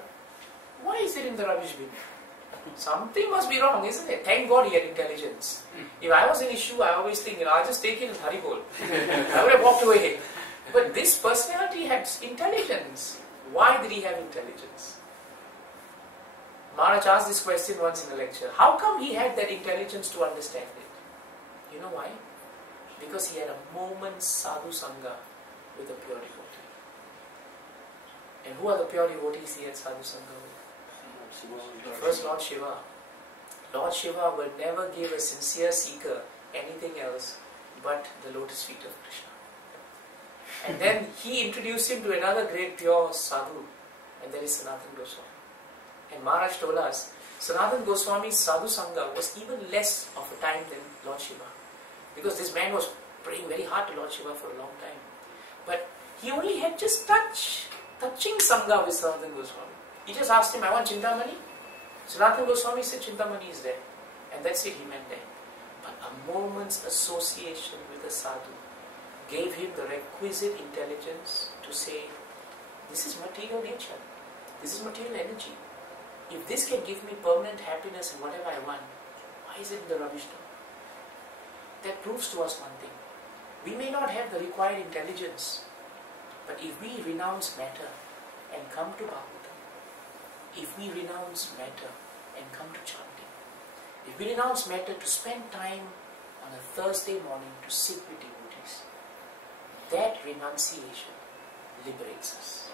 why is it in the rubbish bin? Something must be wrong, isn't it? Thank God he had intelligence. If I was in issue, I always think, I'll just take it in Haribol. I would have walked away. But this personality had intelligence. Why did he have intelligence? Maharaj asked this question once in a lecture. How come he had that intelligence to understand it? You know why? Because he had a moment's sadhu sangha with a pure devotee. And who are the pure devotees he had sadhu sangha with? First, Lord Shiva. Lord Shiva will never give a sincere seeker anything else but the lotus feet of Krishna. And then he introduced him to another great pure sadhu, and that is Sanatana Goswami. And Maharaj told us, Sanatana Goswami's sadhu sangha was even less of a time than Lord Shiva. Because this man was praying very hard to Lord Shiva for a long time. But he only had just touching sangha with Sanatana Goswami. He just asked him, I want Chintamani. Sanatana Goswami said, Chintamani is there. And that's it, he meant there. But a moment's association with a sadhu gave him the requisite intelligence to say, this is material nature. This is material energy. If this can give me permanent happiness and whatever I want, why is it in the rubbish dump? That proves to us one thing. We may not have the required intelligence, but if we renounce matter and come to Bhagavatam, if we renounce matter and come to chanting, if we renounce matter to spend time on a Thursday morning to sit with devotees, that renunciation liberates us.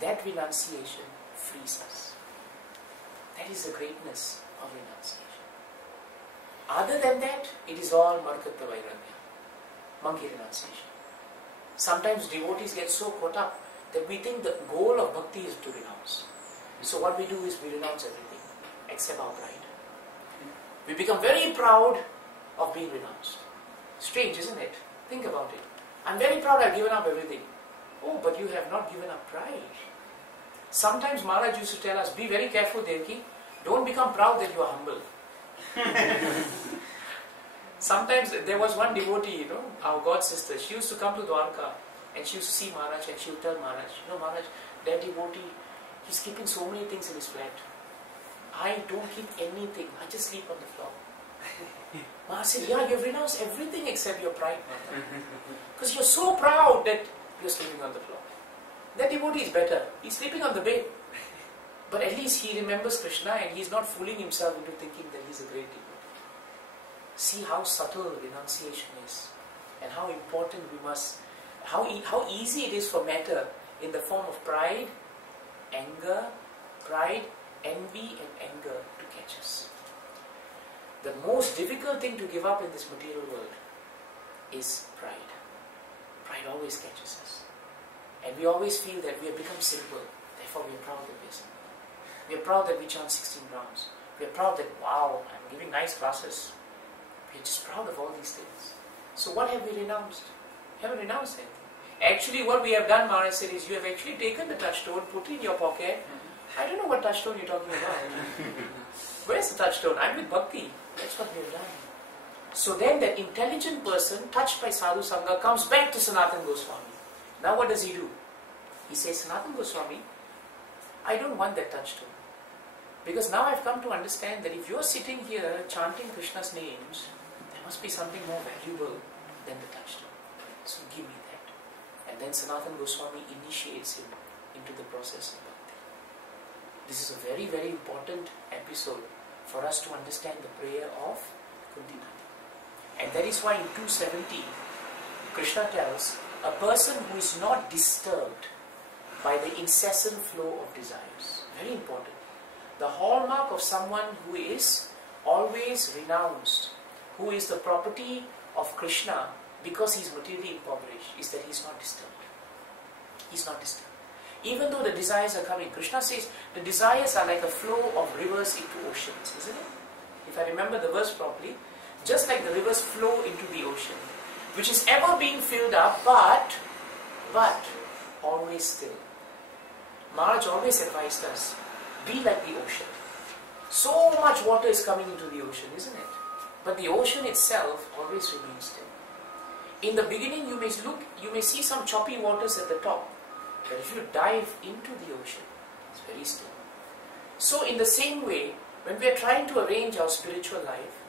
That renunciation frees us. That is the greatness of renunciation. Other than that, it is all Markatta Vairagya, monkey renunciation. Sometimes devotees get so caught up that we think the goal of bhakti is to renounce. So what we do is we renounce everything except our pride. We become very proud of being renounced. Strange, isn't it? Think about it. I'm very proud I've given up everything. Oh, but you have not given up pride. Sometimes Maharaj used to tell us, be very careful, Devaki. Don't become proud that you are humble. Sometimes there was one devotee, our god sister. She used to come to Dwarka and she used to see Maharaj and she would tell Maharaj, Maharaj, that devotee, he's keeping so many things in his flat. I don't keep anything. I just sleep on the floor. Maharaj said, yeah, you've renounced everything except your pride, because you're so proud that you're sleeping on the floor. That devotee is better. He's sleeping on the bed. But at least he remembers Krishna and he's not fooling himself into thinking that he's a great devotee. See how subtle renunciation is and how important we must, how easy it is for matter in the form of pride, anger, envy and anger to catch us. The most difficult thing to give up in this material world is pride. Pride always catches us. And we always feel that we have become simple, therefore we are proud that we are simple. We are proud that we chant 16 rounds. We are proud that, wow, I'm giving nice classes. We are just proud of all these things. So what have we renounced? We haven't renounced anything. Actually what we have done, Maharaj said, is you have actually taken the touchstone, put it in your pocket. I don't know what touchstone you're talking about. Where's the touchstone? I'm with Bhakti. That's what we have done. So then that intelligent person, touched by Sadhu Sangha, comes back to Sanatana Goswami. Now what does he do? He says, Sanatana Goswami, I don't want that touchstone. Because now I've come to understand that if you're sitting here chanting Krishna's names, there must be something more valuable than the touchstone. So give me that. And then Sanatana Goswami initiates him into the process of bhakti. This is a very, very important episode for us to understand the prayer of Kunti Nadi. And that is why in 270, Krishna tells, a person who is not disturbed by the incessant flow of desires. Very important. The hallmark of someone who is always renounced, who is the property of Krishna because he is materially impoverished, is that he is not disturbed. He is not disturbed. Even though the desires are coming, Krishna says the desires are like a flow of rivers into oceans, isn't it? If I remember the verse properly, just like the rivers flow into the ocean, which is ever being filled up, but always still. Maharaj always advised us, be like the ocean. So much water is coming into the ocean, isn't it? But the ocean itself always remains still. In the beginning you may see some choppy waters at the top, but if you dive into the ocean, it's very still. So in the same way, when we are trying to arrange our spiritual life,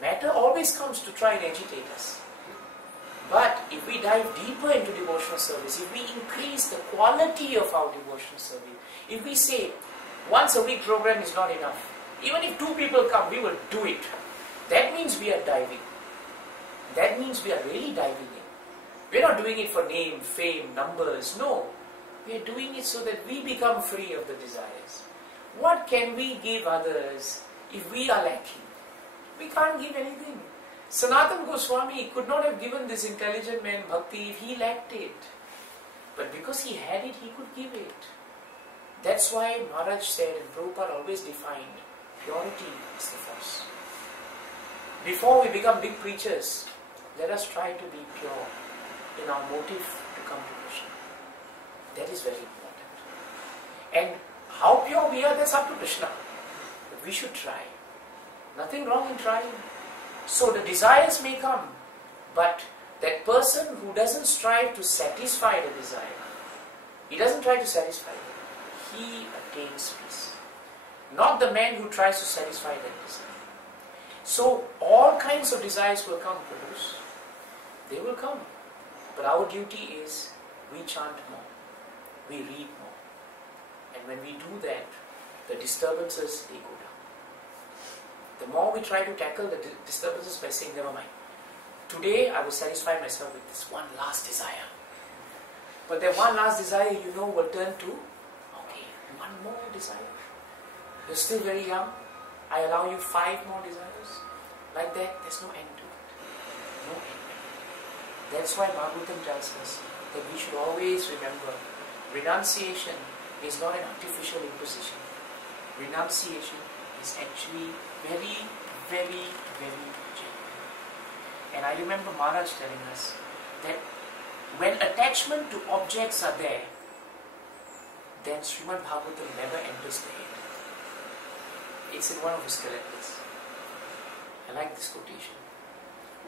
matter always comes to try and agitate us. But if we dive deeper into devotional service, if we increase the quality of our devotional service, if we say, once a week program is not enough, even if 2 people come, we will do it. That means we are diving. That means we are really diving in. We are not doing it for name, fame, numbers. No. We are doing it so that we become free of the desires. What can we give others if we are lacking? We can't give anything. Sanatana Goswami could not have given this intelligent man bhakti if he lacked it. But because he had it, he could give it. That's why Maharaj said, and Prabhupada always defined, purity is the force. Before we become big preachers, let us try to be pure in our motive to come to Krishna. That is very important. And how pure we are, that's up to Krishna. But we should try. Nothing wrong in trying. So the desires may come, but that person who doesn't strive to satisfy the desire, he doesn't try to satisfy it, he attains peace. Not the man who tries to satisfy that desire. So all kinds of desires will come, prabhus. They will come. But our duty is, we chant more, we read more. And when we do that, the disturbances, they go down. The more we try to tackle the disturbances by saying, never mind. Today I will satisfy myself with this one last desire. But that one last desire, will turn to, okay, one more desire. You're still very young. I allow you 5 more desires. Like that, there's no end to it. No end. That's why Bhagavatam tells us that we should always remember, renunciation is not an artificial imposition. Renunciation is actually very, very, very genuine. And I remember Maharaj telling us that when attachment to objects are there, then Srimad Bhagavatam never enters the head. It's in one of his collectors. I like this quotation.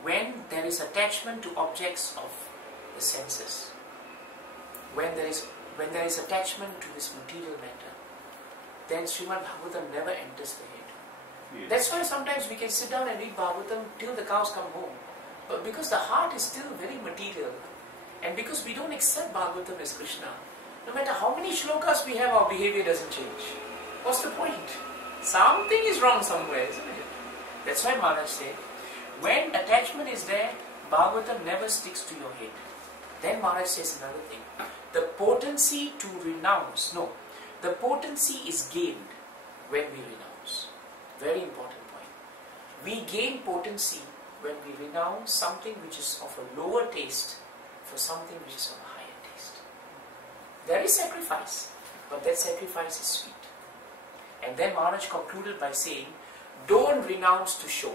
When there is attachment to objects of the senses, when there is attachment to this material matter, then Srimad Bhagavatam never enters the head. Yes. That's why sometimes we can sit down and read Bhagavatam till the cows come home. But because the heart is still very material, and because we don't accept Bhagavatam as Krishna, no matter how many shlokas we have, our behavior doesn't change. What's the point? Something is wrong somewhere, isn't it? That's why Maharaj said, when attachment is there, Bhagavatam never sticks to your head. Then Maharaj says another thing. The potency to renounce, the potency is gained when we renounce. Very important point. We gain potency when we renounce something which is of a lower taste for something which is of a higher taste. There is sacrifice, but that sacrifice is sweet. And then Maharaj concluded by saying, don't renounce to show.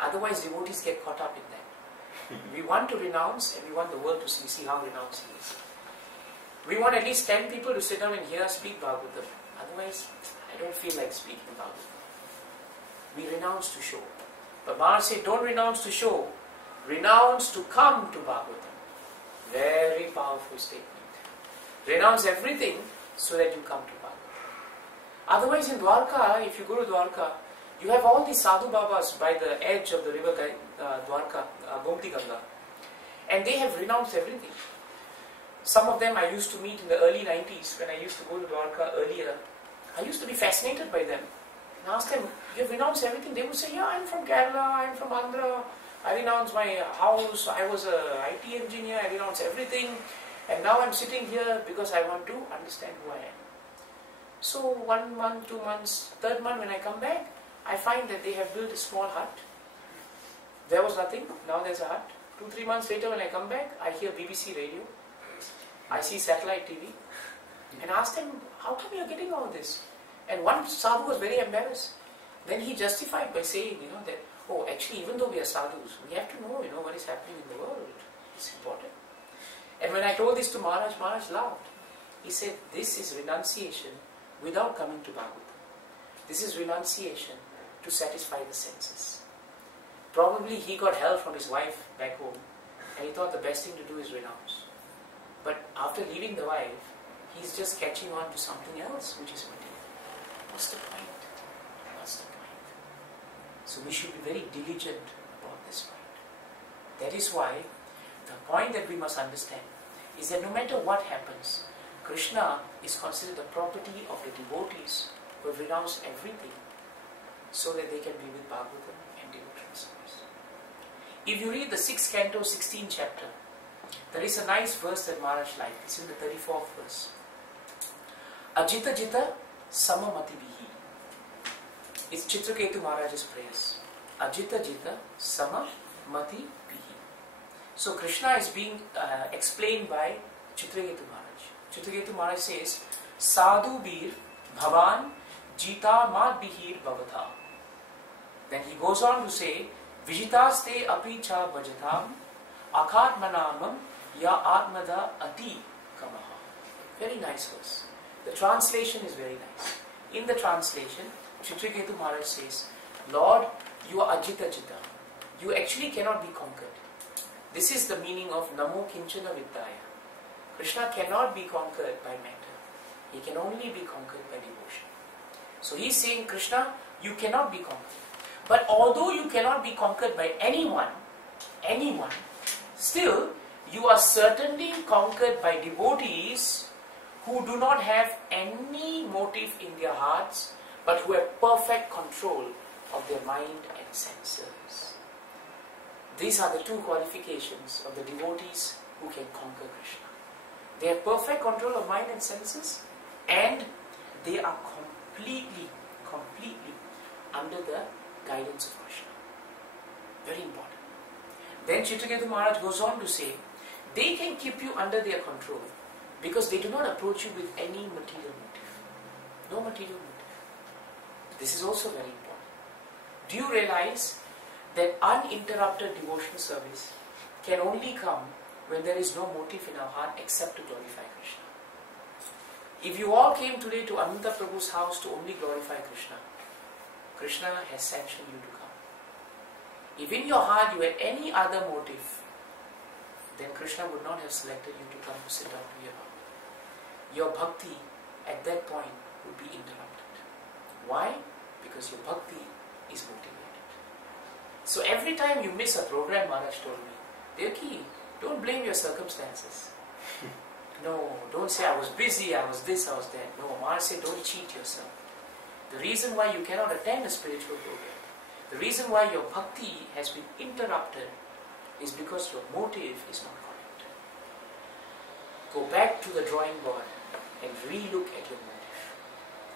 Otherwise devotees get caught up in that. We want to renounce and we want the world to see how renouncing is. We want at least 10 people to sit down and hear us speak Bhagavatam. Otherwise, I don't feel like speaking about it. We renounce to show. But Maharaj said, don't renounce to show. Renounce to come to Bhagavatam. Very powerful statement. Renounce everything so that you come to Bhagavatam. Otherwise in Dwarka, if you go to Dwarka, you have all these sadhu babas by the edge of the river Dwarka, Gomti Ganga. And they have renounced everything. Some of them I used to meet in the early 90s when I used to go to Dwarka earlier. I used to be fascinated by them. And ask them, you have renounced everything? They would say, yeah, I'm from Kerala, I'm from Andhra. I renounced my house, I was an IT engineer, I renounced everything. And now I'm sitting here because I want to understand who I am. So 1 month, 2 months, third month when I come back, I find that they have built a small hut. There was nothing, now there's a hut. 2-3 months later when I come back, I hear BBC radio. I see satellite TV. And ask them, how come you're getting all this? And one sadhu was very embarrassed. Then he justified by saying, that, oh, actually, even though we are sadhus, we have to know, what is happening in the world. It's important. And when I told this to Maharaj, Maharaj laughed. He said, this is renunciation without coming to Bhagavatam. This is renunciation to satisfy the senses. Probably he got help from his wife back home, and he thought the best thing to do is renounce. But after leaving the wife, he's just catching on to something else, which is material. What's the point? What's the point? So we should be very diligent about this point. That is why the point that we must understand is that no matter what happens, Krishna is considered the property of the devotees who have renounced everything so that they can be with Bhagavatam and devotional service. If you read the 6th canto, 16th chapter, there is a nice verse that Maharaj liked. It's in the 34th verse. Ajita Jita Samamati Bihi. It's Chitraketu Maharaj's prayers. Ajita Jita Samamati Bihi. So Krishna is being explained by Chitraketu Maharaj. Chitraketu Maharaj says, Sadhu Bir Bhavan Jita Mad Bihir Bhavata. Then he goes on to say, Vijitaste api cha bhajatam akatmanamam ya atmada ati kamaha. Very nice verse. The translation is very nice. In the translation, Chitraketu Maharaj says, Lord, you are Ajita Jita. You actually cannot be conquered. This is the meaning of Namo Kinchana Vidyaya. Krishna cannot be conquered by matter. He can only be conquered by devotion. So he is saying, Krishna, you cannot be conquered. But although you cannot be conquered by anyone, still you are certainly conquered by devotees who do not have any motive in their hearts, but who have perfect control of their mind and senses. These are the two qualifications of the devotees who can conquer Krishna. They have perfect control of mind and senses, and they are completely under the guidance of Krishna. Very important. Then Chitraketu Maharaj goes on to say, they can keep you under their control because they do not approach you with any material motive. No material motive. This is also very important. Do you realize that uninterrupted devotional service can only come when there is no motive in our heart except to glorify Krishna? If you all came today to Ananta Prabhu's house to only glorify Krishna, Krishna has sanctioned you to come. If in your heart you had any other motive, then Krishna would not have selected you to come to sit down to your heart. Your bhakti at that point would be interrupted. Why? Because your bhakti is motivated. So every time you miss a program, Maharaj told me, Devaki, don't blame your circumstances. No, don't say I was busy, I was this, I was that. No, Maharaj said don't cheat yourself. The reason why you cannot attend a spiritual program, the reason why your bhakti has been interrupted is because your motive is not correct. Go back to the drawing board and re-look at your motive.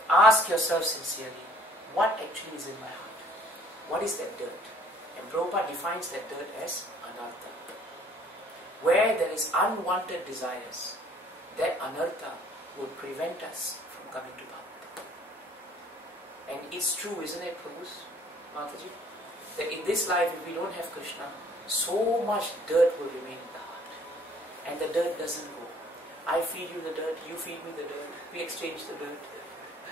Ask yourself sincerely, what actually is in my heart? What is that dirt? And Prabhupada defines that dirt as anartha. Where there is unwanted desires, that anartha would prevent us from coming to Bhakti. And it's true, isn't it, Prabhus, Mataji? That in this life, if we don't have Krishna, so much dirt will remain in the heart. And the dirt doesn't go. I feed you the dirt, you feed me the dirt, we exchange the dirt.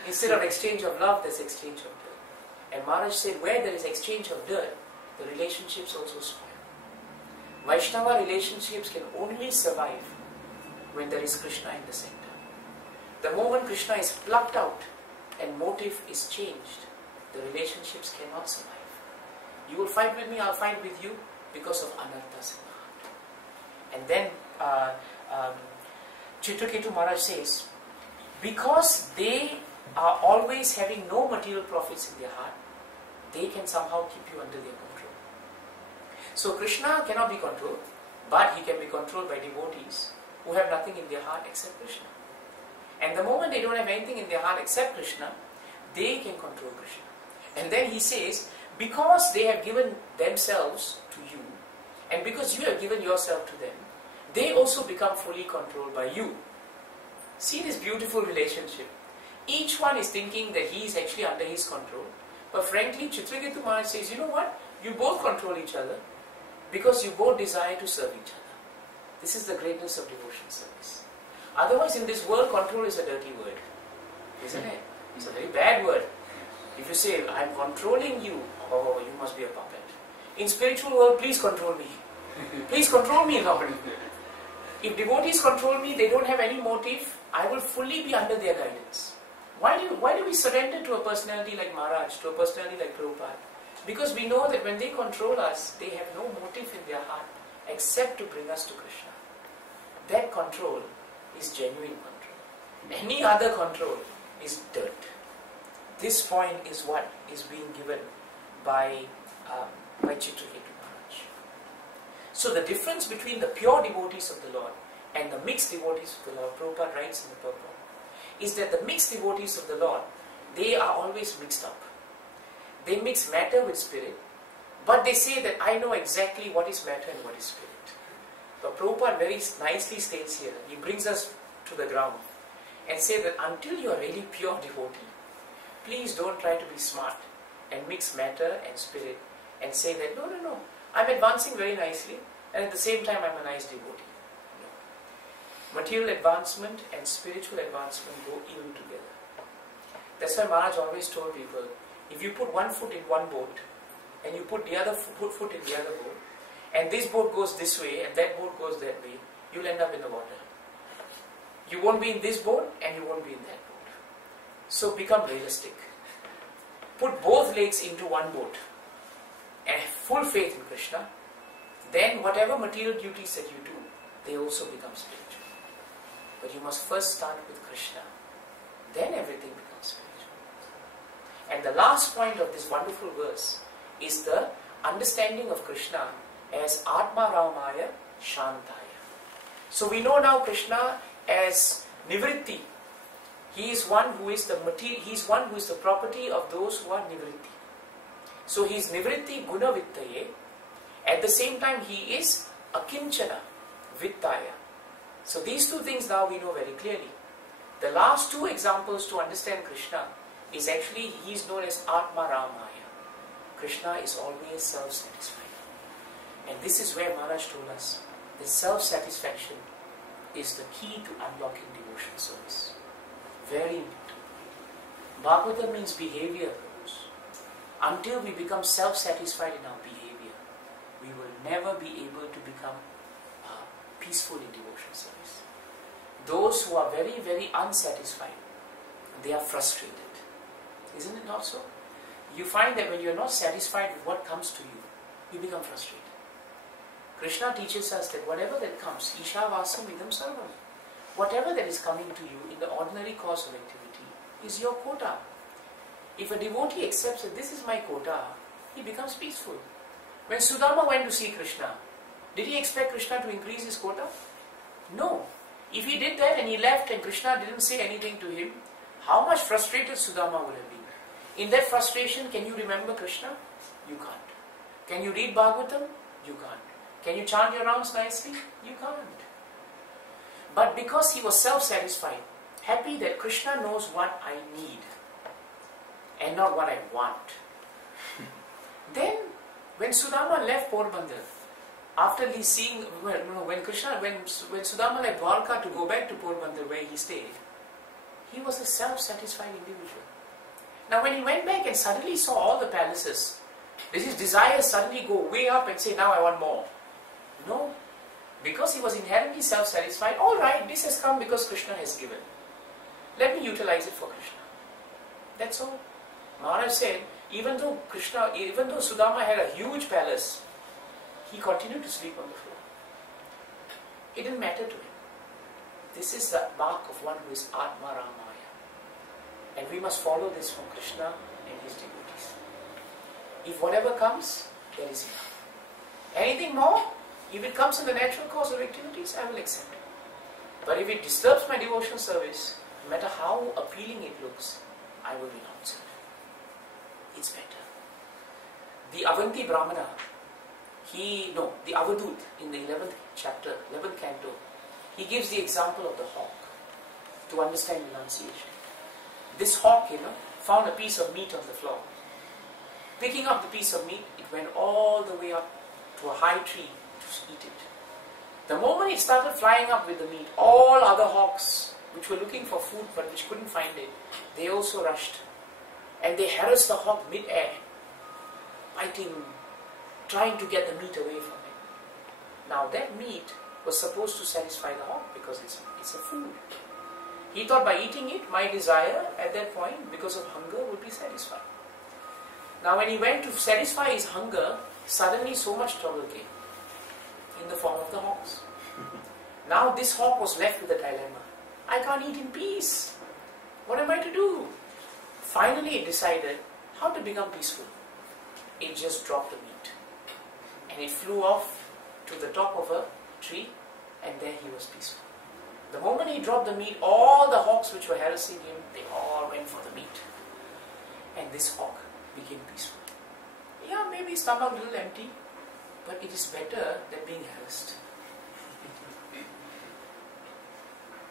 Instead of exchange of love, there's exchange of dirt. And Maharaj said, where there is exchange of dirt, the relationships also spoil. Vaishnava relationships can only survive when there is Krishna in the center. The moment Krishna is plucked out and motive is changed, the relationships cannot survive. You will fight with me, I'll fight with you because of anarthas in the heart. And then Chitraketu Maharaj says, because they are always having no material profits in their heart, they can somehow keep you under their control. So Krishna cannot be controlled, but he can be controlled by devotees who have nothing in their heart except Krishna. And the moment they don't have anything in their heart except Krishna, they can control Krishna. And then he says, because they have given themselves to you, and because you have given yourself to them, they also become fully controlled by you. See this beautiful relationship. Each one is thinking that he is actually under his control. But frankly, Chitraketu Maharaj says, you know what? You both control each other because you both desire to serve each other. This is the greatness of devotion service. Otherwise, in this world, control is a dirty word. Isn't it? It's a very bad word. If you say, I'm controlling you, oh, you must be a puppet. In spiritual world, please control me. Please control me, Lord. If devotees control me, they don't have any motive, I will fully be under their guidance. Why do we surrender to a personality like Maharaj, to a personality like Prabhupada? Because we know that when they control us, they have no motive in their heart except to bring us to Krishna. That control is genuine control. Any other control is dirt. This point is what is being given by Chitraketu Maharaj. So the difference between the pure devotees of the Lord and the mixed devotees of the Lord, Prabhupada writes in the purport, is that the mixed devotees of the Lord, they are always mixed up. They mix matter with spirit, but they say that I know exactly what is matter and what is spirit. But Prabhupada very nicely states here, he brings us to the ground and say that until you are really pure devotee, please don't try to be smart and mix matter and spirit and say that no, I'm advancing very nicely and at the same time I'm a nice devotee. Material advancement and spiritual advancement go ill together. That's why Maharaj always told people, if you put one foot in one boat and you put the other foot in the other boat, and this boat goes this way and that boat goes that way, you'll end up in the water. You won't be in this boat and you won't be in that boat. So become realistic. Put both legs into one boat and have full faith in Krishna. Then whatever material duties that you do, they also become spiritual. But you must first start with Krishna. Then everything becomes spiritual. And the last point of this wonderful verse is the understanding of Krishna as Atma Ramaya Shantaya. So we know now Krishna as Nivritti. He is one who is the property of those who are Nivritti. So he is Nivritti Guna Vittaye. At the same time he is Akinchana Vittaya. So these two things now we know very clearly. The last two examples to understand Krishna is actually he is known as Atma Ramaya. Krishna is always self-satisfied. And this is where Maharaj told us that self-satisfaction is the key to unlocking devotion service. Very important. Bhagavatam means behavior. Until we become self-satisfied in our behavior, we will never be able to become peaceful in devotion service. Those who are very, very unsatisfied, they are frustrated. Isn't it not so? You find that when you are not satisfied with what comes to you, you become frustrated. Krishna teaches us that whatever that comes, Isha Vasam Idam Sarvam, whatever that is coming to you in the ordinary course of activity is your quota. If a devotee accepts that this is my quota, he becomes peaceful. When Sudama went to see Krishna, did he expect Krishna to increase his quota? No. If he did that and he left and Krishna didn't say anything to him, how much frustrated Sudama would have been. In that frustration, can you remember Krishna? You can't. Can you read Bhagavatam? You can't. Can you chant your rounds nicely? You can't. But because he was self-satisfied, happy that Krishna knows what I need and not what I want, then when Sudama left Porbandar, after seeing, when Sudama left Dwarka to go back to Porbandar where he stayed, He was a self-satisfied individual. Now when he went back and suddenly saw all the palaces, did his desires suddenly go way up and say, now I want more? No. Because he was inherently self-satisfied, alright, this has come because Krishna has given. Let me utilize it for Krishna. That's all. Maharaj said, even though Sudama had a huge palace, he continued to sleep on the floor. It didn't matter to him. This is the mark of one who is Atma Ramaya. And we must follow this from Krishna and his devotees. If whatever comes, there is enough. Anything more, if it comes in the natural course of activities, I will accept it. But if it disturbs my devotional service, no matter how appealing it looks, I will renounce it. It's better. The Avanti Brahmana, the Avadut in the 11th chapter, 11th canto, he gives the example of the hawk to understand renunciation. This hawk, found a piece of meat on the floor. Picking up the piece of meat, it went all the way up to a high tree to eat it. The moment it started flying up with the meat, all other hawks which were looking for food but which couldn't find it, they also rushed. And they harassed the hawk mid-air, biting, trying to get the meat away from it. Now that meat was supposed to satisfy the hawk because it's a food. He thought by eating it, my desire at that point, because of hunger, would be satisfied. Now when he went to satisfy his hunger, suddenly so much trouble came in the form of the hawks. Now this hawk was left with a dilemma. I can't eat in peace. What am I to do? Finally it decided how to become peaceful. It just dropped the meat. And it flew off to the top of a tree, and there he was peaceful. The moment he dropped the meat, all the hawks which were harassing him, they all went for the meat. And this hawk became peaceful. Yeah, maybe stomach a little empty, but it is better than being harassed.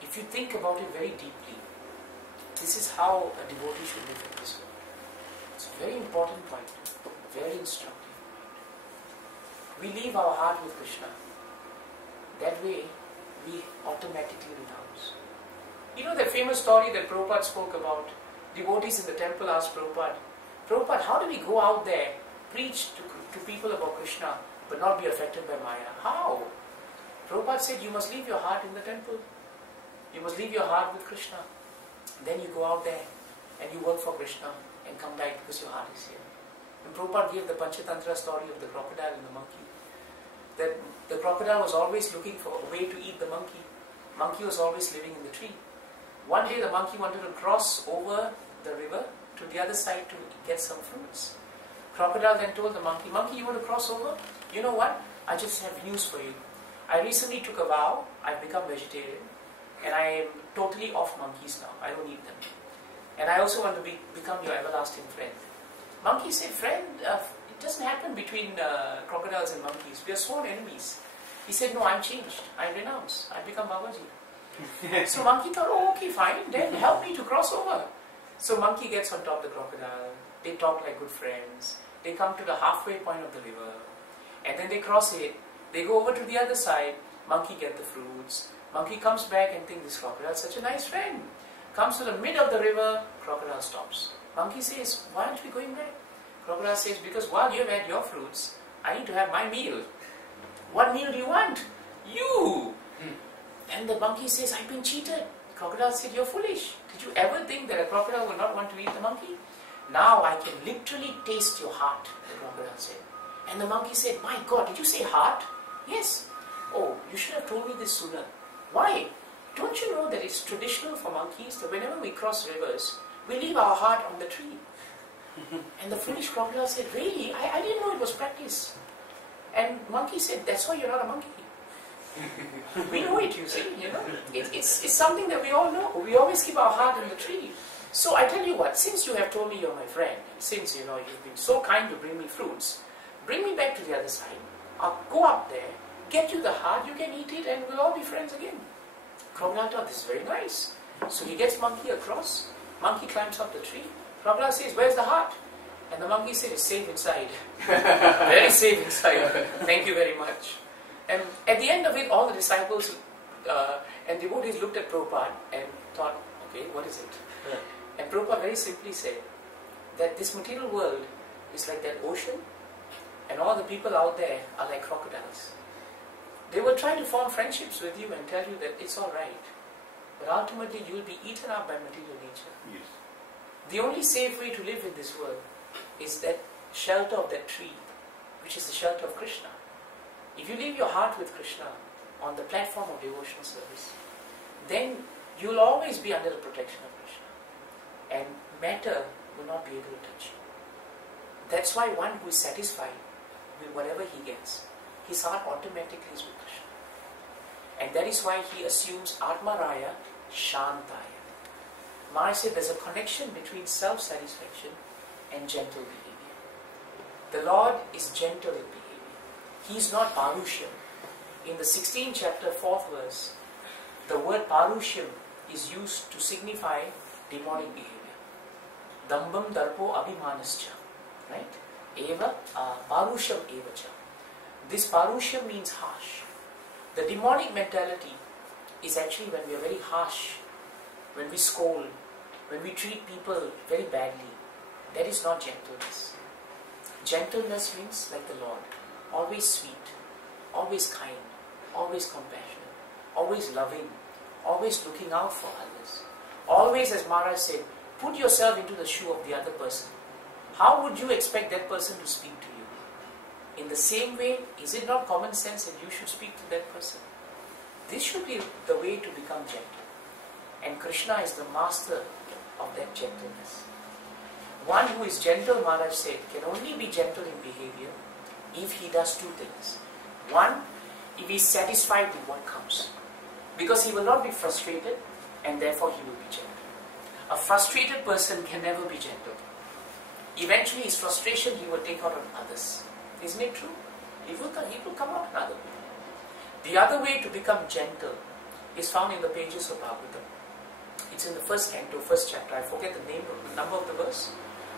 If you think about it very deeply, this is how a devotee should live in this world. It's a very important point, very instructive point. We leave our heart with Krishna. That way, we automatically renounce. You know the famous story that Prabhupada spoke about? Devotees in the temple asked Prabhupada, Prabhupada, how do we go out there, preach to people about Krishna, but not be affected by Maya? How? Prabhupada said, you must leave your heart in the temple. You must leave your heart with Krishna. Then you go out there and you work for Krishna and come back because your heart is here. And Prabhupada gave the Panchatantra story of the crocodile and the monkey. That the crocodile was always looking for a way to eat the monkey. Monkey was always living in the tree. One day the monkey wanted to cross over the river to the other side to get some fruits. Crocodile then told the monkey, monkey, you want to cross over? You know what? I just have news for you. I recently took a vow. I've become vegetarian. And I am totally off monkeys now. I don't eat them. And I also want to become your everlasting friend. Monkey said, friend, it doesn't happen between crocodiles and monkeys. We are sworn enemies. He said, no, I'm changed. I renounce. I become Babaji. So monkey thought, oh, okay, fine. Then help me to cross over. So monkey gets on top of the crocodile. They talk like good friends. They come to the halfway point of the river. And then they cross it. They go over to the other side. Monkey gets the fruits. Monkey comes back and thinks this crocodile is such a nice friend. Comes to the mid of the river, crocodile stops. Monkey says, why aren't we going back? Crocodile says, because while you've had your fruits, I need to have my meal. What meal do you want? You! And the monkey says, I've been cheated. Crocodile said, you're foolish. Did you ever think that a crocodile will not want to eat the monkey? Now I can literally taste your heart, the crocodile said. And the monkey said, my God, did you say heart? Yes. Oh, you should have told me this sooner. Why? Don't you know that it's traditional for monkeys that whenever we cross rivers, we leave our heart on the tree? And the foolish crocodile said, really? I didn't know it was practice. And monkey said, that's why you're not a monkey. We know it, you see, It's something that we all know. We always keep our heart in the tree. So I tell you what, since you have told me you're my friend, since you've been so kind to bring me fruits, bring me back to the other side. I'll go up there, get you the heart, you can eat it, and we'll all be friends again. Crocodile thought, this is very nice. So he gets monkey across. Monkey climbs up the tree. Crocodile says, where's the heart? And the monkey says, it's safe inside. Very safe inside. Thank you very much. And at the end of it, all the disciples and devotees looked at Prabhupada and thought, Okay, what is it? And Prabhupada very simply said that this material world is like that ocean, and all the people out there are like crocodiles. They will try to form friendships with you and tell you that it's alright, but ultimately you will be eaten up by material nature. Yes. The only safe way to live in this world is that shelter of that tree, which is the shelter of Krishna. If you leave your heart with Krishna on the platform of devotional service, then you will always be under the protection of Krishna, and matter will not be able to touch you. That's why one who is satisfied with whatever he gets, his heart automatically is with Krishna. And that is why he assumes Atmaraya Shantaya. Maharaj said there's a connection between self-satisfaction and gentle behavior. The Lord is gentle in behavior. He is not Parushyam. In the 16th chapter, 4th verse, the word Parushyam is used to signify demonic behavior. Dambam Darpo Abhimanascha. Right? Eva Parushyam Evacha. This Parushyam means harsh. The demonic mentality is actually when we are very harsh, when we scold, when we treat people very badly. That is not gentleness. Gentleness means like the Lord, always sweet, always kind, always compassionate, always loving, always looking out for others. Always, as Maharaj said, put yourself into the shoe of the other person. How would you expect that person to speak to you? In the same way, is it not common sense that you should speak to that person? This should be the way to become gentle. And Krishna is the master of that gentleness. One who is gentle, Maharaj said, can only be gentle in behavior if he does two things. One, if he is satisfied with what comes. Because he will not be frustrated, and therefore he will be gentle. A frustrated person can never be gentle. Eventually his frustration he will take out on others. Isn't it true? He will come out on other people. The other way to become gentle is found in the pages of Bhagavatam. It's in the first canto, first chapter. I forget the number of the verse.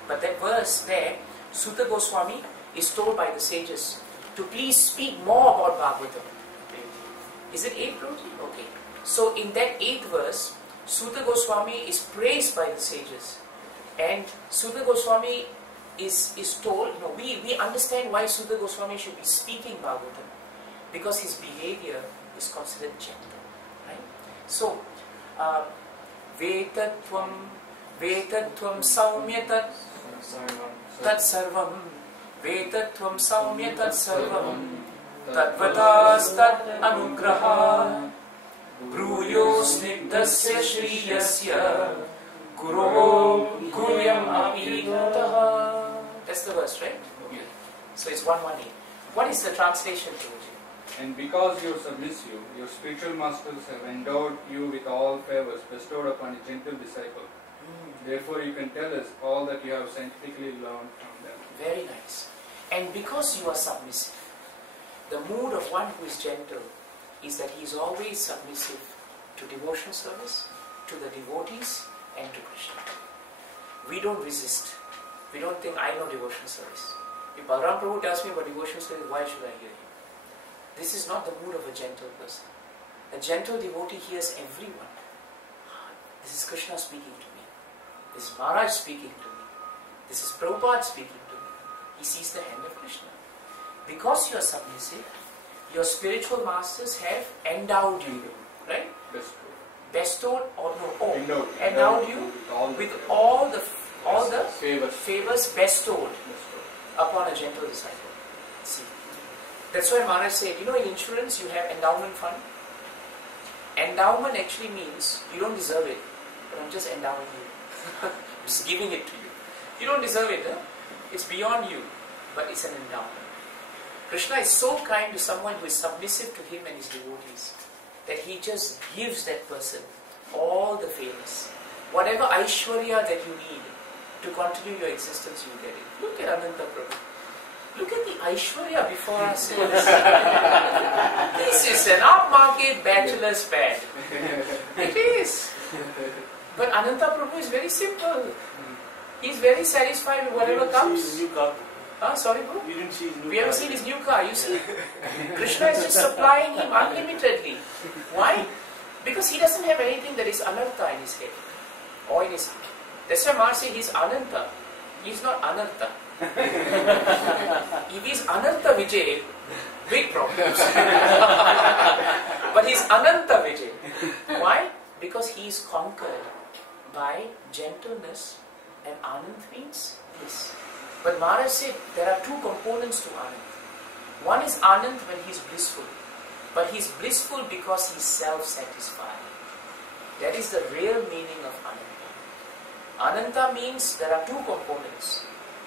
But that verse there, Sutta Goswami is told by the sages to please speak more about Bhagavatam. Is it 8, Prabhuji? Okay. So in that 8th verse, Sutta Goswami is praised by the sages. And Sutta Goswami is told, we understand why Sutta Goswami should be speaking Bhagavatam, because his behavior is considered gentle. Right? So, Vetatvam saumya tat sarvam Vetatvam saumya tat sarvam Tatvatas tat anugraha Bruyo snigdasya shriyasya Guru guryam apitaha. That's the verse, right? Okay. So it's 118. What is the translation, Prabhuji? And because you are submissive, your spiritual masters have endowed you with all favors bestowed upon a gentle disciple. Therefore you can tell us all that you have scientifically learned from them. Very nice. And because you are submissive, the mood of one who is gentle is that he is always submissive to devotional service, to the devotees, and to Krishna. We don't resist. We don't think, I know devotional service. If Balaram Prabhu tells me about devotional service, why should I hear him? This is not the mood of a gentle person. A gentle devotee hears everyone. This is Krishna speaking to me. This is Maharaj speaking to me. This is Prabhupada speaking to me. He sees the hand of Krishna. Because you are submissive, your spiritual masters have endowed you, right? Bestowed or no? Endowed you with all the favors bestowed upon a gentle disciple. See, that's why Maharaj said, in insurance you have endowment fund. Endowment actually means you don't deserve it, but I'm just endowing you. I'm just giving it to you. You don't deserve it, huh? It's beyond you, but it's an endowment. Krishna is so kind to someone who is submissive to him and his devotees that he just gives that person all the favors. Whatever Aishwarya that you need to continue your existence, you get it. Look at Ananta Prabhu. Look at the Aishwarya before us. This is an upmarket bachelor's pad. It is. But Ananta Prabhu is very simple. He is very satisfied with whatever comes. Sorry, bro? You didn't see his new We haven't seen his new car, you see. Krishna is just supplying him unlimitedly. Why? Because he doesn't have anything that is anartha in his head. or in his... That's why Maharaj says he's Ananta. He's not Ananta. If he's Ananta Vijay, big problems. But he's Ananta Vijay. Why? Because he is conquered by gentleness, and Anand means bliss. But Maharaj said there are two components to Anand. One is Anand when he is blissful, but he is blissful because he is self-satisfied. That is the real meaning of Ananta. Ananta means there are two components.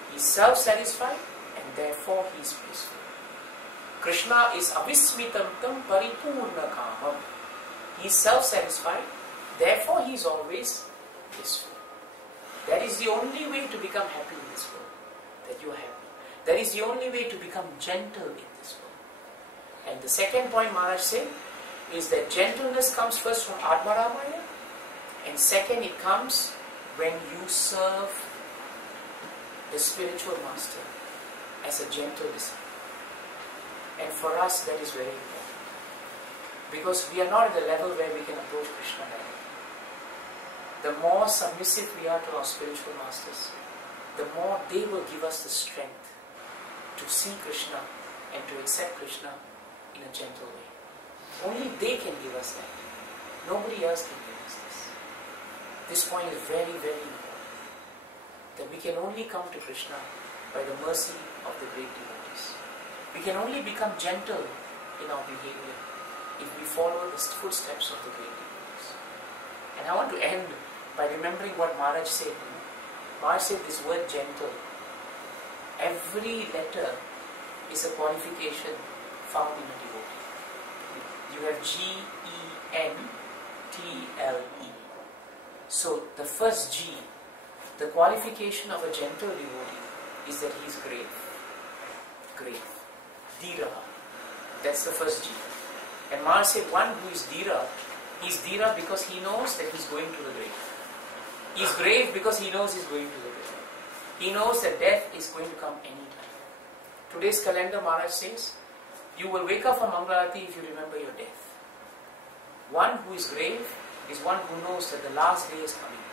He is self-satisfied and therefore he is blissful. Krishna is avismitam tam paripurna kamam. He is self-satisfied, therefore he is always blissful. That is the only way to become happy in this world, that you are happy. That is the only way to become gentle in this world. And the second point Maharaj said is that gentleness comes first from Atmaramaya, and second it comes when you serve the spiritual master as a gentle disciple. And for us that is very important, because we are not at the level where we can approach Krishna directly. The more submissive we are to our spiritual masters, the more they will give us the strength to see Krishna and to accept Krishna in a gentle way. Only they can give us that. Nobody else can give us this. This point is very, very important. That we can only come to Krishna by the mercy of the great devotees. We can only become gentle in our behavior if we follow the footsteps of the great devotees. And I want to end by remembering what Maharaj said. Maharaj said this word gentle. Every letter is a qualification found in a devotee. You have G-E-N-T-L-E. So the first G, the qualification of a gentle devotee is that he is grave. Grave. Dhira. That's the first G. And Maharaj said one who is Dhira, he is Dhira because he knows that he is going to the grave. He is grave because he knows he is going to the grave. He knows that death is going to come anytime. Today's calendar, Maharaj says, you will wake up from Mangalarati if you remember your death. One who is grave is one who knows that the last day is coming.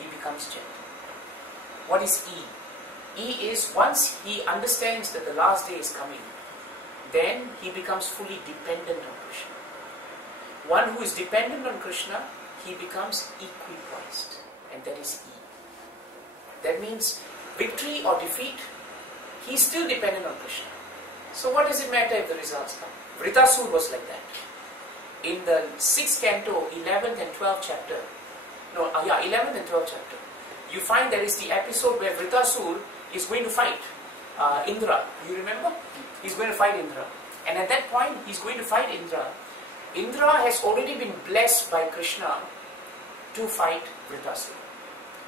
He becomes gentle. What is E? E is once he understands that the last day is coming, then he becomes fully dependent on Krishna. One who is dependent on Krishna, he becomes equipoised, and that is E. That means victory or defeat, he is still dependent on Krishna. So what does it matter if the results come? Vritasur was like that. In the 6th canto, 11th and 12th chapter, 11th and 12th chapter, you find there is the episode where Vritasur is going to fight Indra. You remember? He's going to fight Indra. And at that point, he's going to fight Indra. Indra has already been blessed by Krishna to fight Vritasur.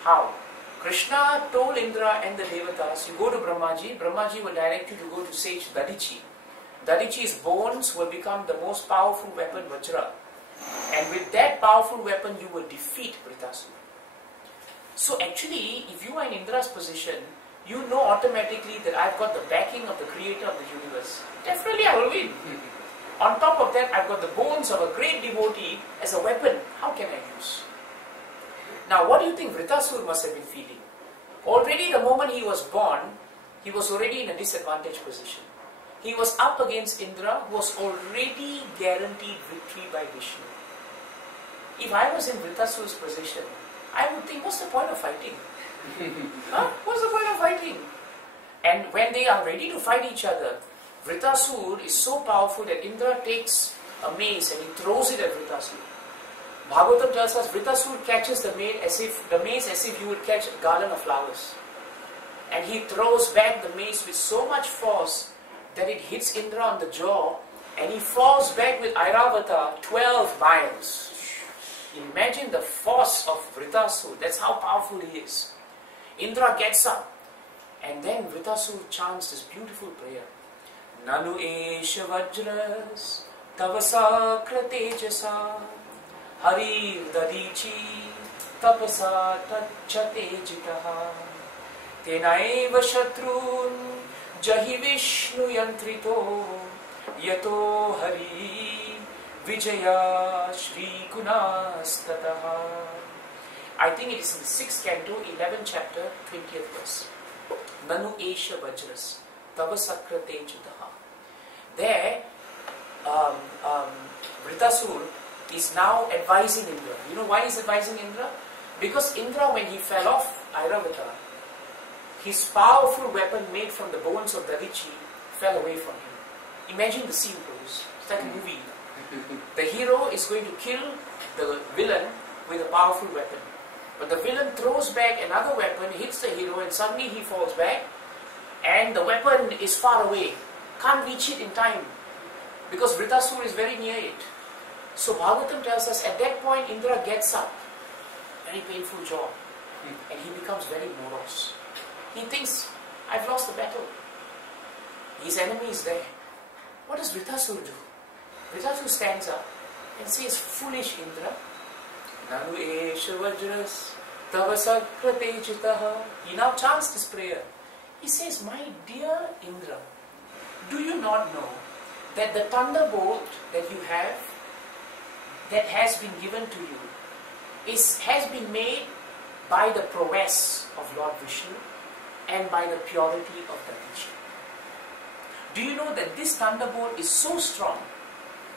How? Krishna told Indra and the Devatas, you go to Brahmaji, Brahmaji will direct you to go to sage Dadichi. Dadichi's bones will become the most powerful weapon, Vajra. And with that powerful weapon, you will defeat Vritasur. So actually, if you are in Indra's position, you know automatically that I've got the backing of the creator of the universe. Definitely I will win. On top of that, I've got the bones of a great devotee as a weapon. How can I use? Now, what do you think Vritasur must have been feeling? Already the moment he was born, he was already in a disadvantaged position. He was up against Indra, who was already guaranteed victory by Vishnu. If I was in Vritasur's position, I would think, what's the point of fighting? What's the point of fighting? And when they are ready to fight each other, Vritasur is so powerful that Indra takes a mace and he throws it at Vritasur. Bhagavatam tells us Vritasur catches the mace as if you would catch a garland of flowers. And he throws back the mace with so much force that it hits Indra on the jaw and he falls back with Airavata 12 miles. Imagine the force of Vritasur. That's how powerful he is. Indra gets up and then Vritasur chants this beautiful prayer. Nanu esha vajras tavasa kratejasa harir dadichi tapasa tachate jitaha tenaiva shatrun jahi vishnu yantrito yato hari vijaya shri gunastataha. I think it is in the 6th canto, 11th chapter, 20th verse. Nanu Esha Vajras, Tava Sakrate Chutaha. There, Vritasur is now advising Indra. You know why he is advising Indra? Because Indra, when he fell off Airavata, his powerful weapon made from the bones of Dadichi fell away from him. Imagine the scene, Prabhus. It's like a movie. The hero is going to kill the villain with a powerful weapon. But the villain throws back another weapon, hits the hero, and suddenly he falls back, and the weapon is far away. Can't reach it in time, because Vritasur is very near it. So Bhagavatam tells us, at that point Indra gets up, very painful job, and he becomes very morose. He thinks, I've lost the battle. His enemy is there. What does Vritasur do? Vritasur stands up and says, foolish Indra, Nanu Esha Vajras, Tava Sakrate Chitaha. He now chants this prayer. He says, my dear Indra, do you not know that the thunderbolt that you have, that has been given to you, has been made by the prowess of Lord Vishnu and by the purity of Dadichi. Do you know that this thunderbolt is so strong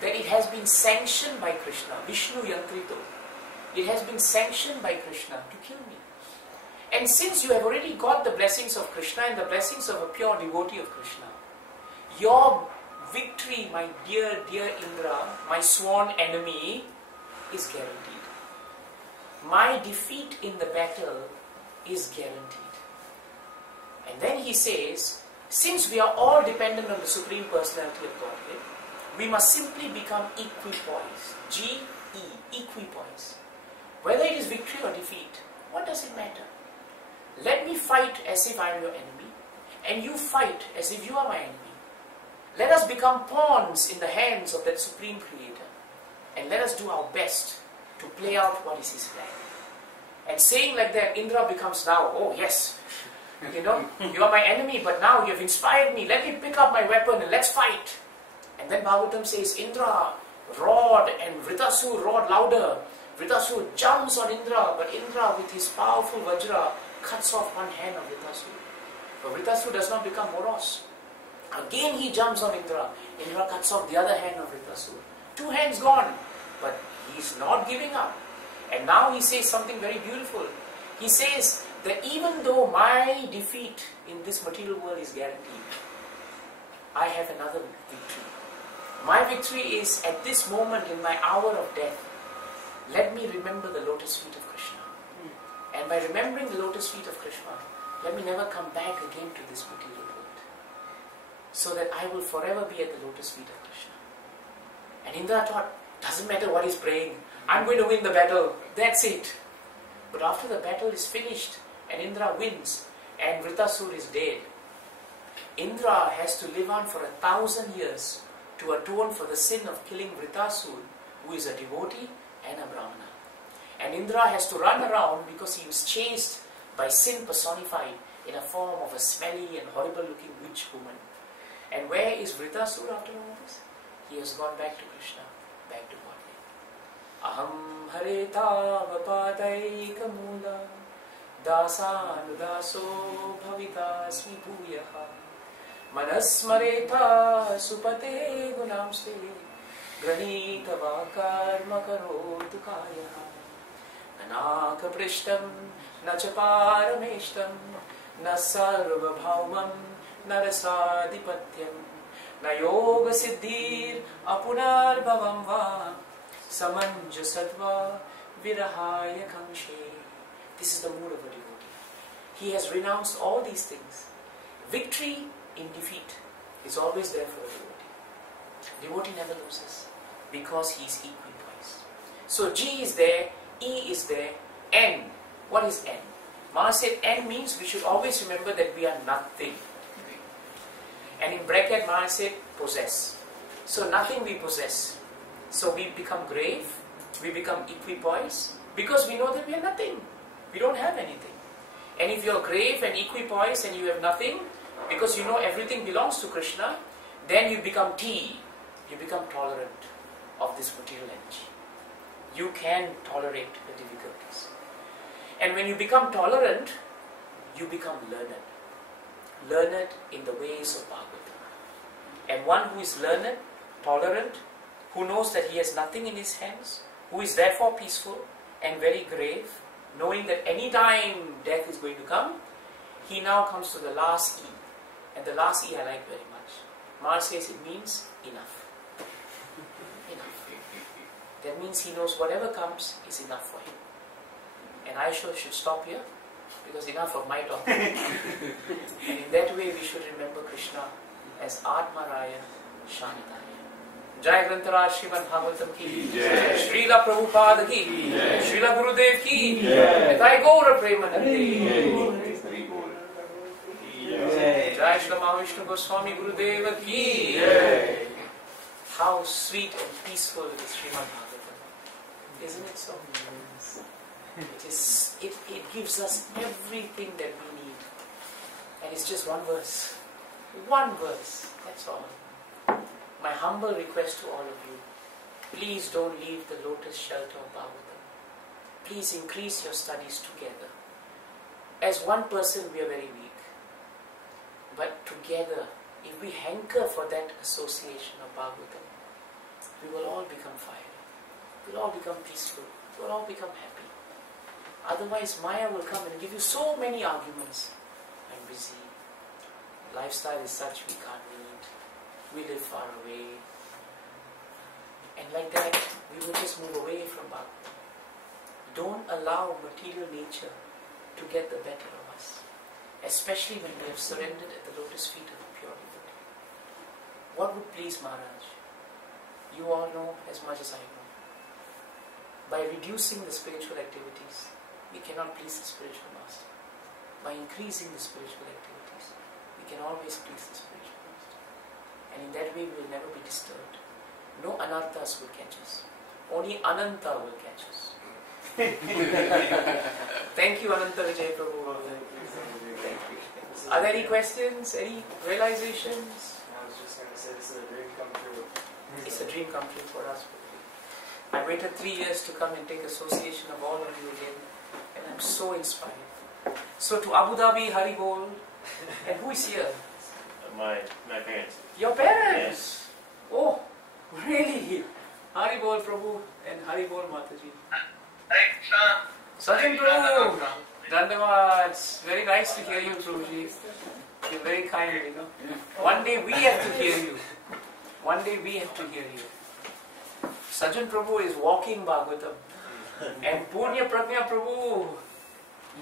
that it has been sanctioned by Krishna, Vishnu Yantrito. It has been sanctioned by Krishna to kill me. And since you have already got the blessings of Krishna and the blessings of a pure devotee of Krishna, your victory, my dear, dear Indra, my sworn enemy, is guaranteed. My defeat in the battle is guaranteed. And then he says, since we are all dependent on the Supreme Personality of Godhead, we must simply become equipoise. G-E, equipoise. Whether it is victory or defeat, what does it matter? Let me fight as if I am your enemy, and you fight as if you are my enemy. Let us become pawns in the hands of that Supreme Creator, and let us do our best to play out what is his plan. And saying like that, Indra becomes now, oh yes, you know, you are my enemy, but now you have inspired me. Let me pick up my weapon and let's fight. And then Bhagavatam says, Indra roared and Vritasur roared louder. Vritasur jumps on Indra, but Indra with his powerful Vajra cuts off one hand of Vritasur. But Vritasur does not become morose. Again he jumps on Indra. Indra cuts off the other hand of Vritasur. Two hands gone, but he's not giving up. And now he says something very beautiful. He says that even though my defeat in this material world is guaranteed, I have another victory. My victory is at this moment in my hour of death. Let me remember the lotus feet of Krishna. And by remembering the lotus feet of Krishna, let me never come back again to this material world. So that I will forever be at the lotus feet of Krishna. And Indra thought, doesn't matter what he's praying, I'm going to win the battle, that's it. But after the battle is finished and Indra wins and Vritasur is dead, Indra has to live on for 1,000 years to atone for the sin of killing Vritasur, who is a devotee and a Brahmana. And Indra has to run around because he was chased by sin personified in a form of a smelly and horrible looking witch woman. And where is Vritasur after all this? He has gone back to Krishna, back to Godhead. Aham hareta vapadayika mula dasanudaso bhavitasmi bhuyaha manasmareta supate gunamste granita vakarma karotu kayaha nanaka prishtam nacha parameshtam na sarva bhaumam narasadhipatyam na yoga siddhir apunar bhavam va samanjasadva virahaya kamshe. This is the mood of a devotee. He has renounced all these things. Victory in defeat is always there for a devotee. Devotee never loses because he is equipoise. So G is there, E is there, N. What is N? Maha said N means we should always remember that we are nothing. And in bracket Maha said possess. So nothing we possess. So we become grave, we become equipoise, because we know that we are nothing. We don't have anything. And if you are grave and equipoise and you have nothing, because you know everything belongs to Krishna, then you become T. You become tolerant of this material energy. You can tolerate the difficulties. And when you become tolerant, you become learned. Learned in the ways of Bhagavatam. And one who is learned, tolerant, who knows that he has nothing in his hands, who is therefore peaceful and very grave, knowing that any time death is going to come, he now comes to the last E. And the last E I like very much. Maharaj says it means enough. Enough. That means he knows whatever comes is enough for him. And I should stop here, because enough of my talk. And in that way we should remember Krishna as Atmaraya Shanataya. Jai Grantaraj Srimad Bhagavatam ki, Srila Prabhupada ki, Srila Gurudev ki, Nitai Gaura Premanande. Jai Srila Mahavishnu Goswami Gurudeva ki. How sweet and peaceful is Srimad Bhagavatam. Isn't it so? It gives us everything that we need. And it's just one verse. One verse. That's all. My humble request to all of you, please don't leave the lotus shelter of Bhagavatam. Please increase your studies together. As one person we are very weak. But together, if we hanker for that association of Bhagavatam, we will all become fiery. We will all become peaceful. We will all become happy. Otherwise, Maya will come and give you so many arguments. I'm busy. Lifestyle is such we can't meet. We live far away. And like that, we will just move away from Bhagavatam. Don't allow material nature to get the better of us. Especially when we have surrendered at the lotus feet of the pure devotee. What would please Maharaj? You all know as much as I know. By reducing the spiritual activities, we cannot please the spiritual master. By increasing the spiritual activities, we can always please the spiritual master. And in that way we will never be disturbed. No anarthas will catch us. Only Ananta will catch us. Thank you, Ananta Vijay Prabhu. Thank you. Are there any questions? Any realizations? I was just going to say this is a dream come true. It's a dream come true for us. I waited 3 years to come and take association of all of you again. And I'm so inspired. So to Abu Dhabi, Hari Bol. And who is here? My parents. Your parents? Oh, really? Hari Bol Prabhu and Hari Bol Mataji. Sajjan Prabhu, Dandavads. Very nice to hear you, Prabhuji. You're very kind, you know. One day we have to hear you. One day we have to hear you. Sajjan Prabhu is walking Bhagavatam. And Punya Prajna Prabhu,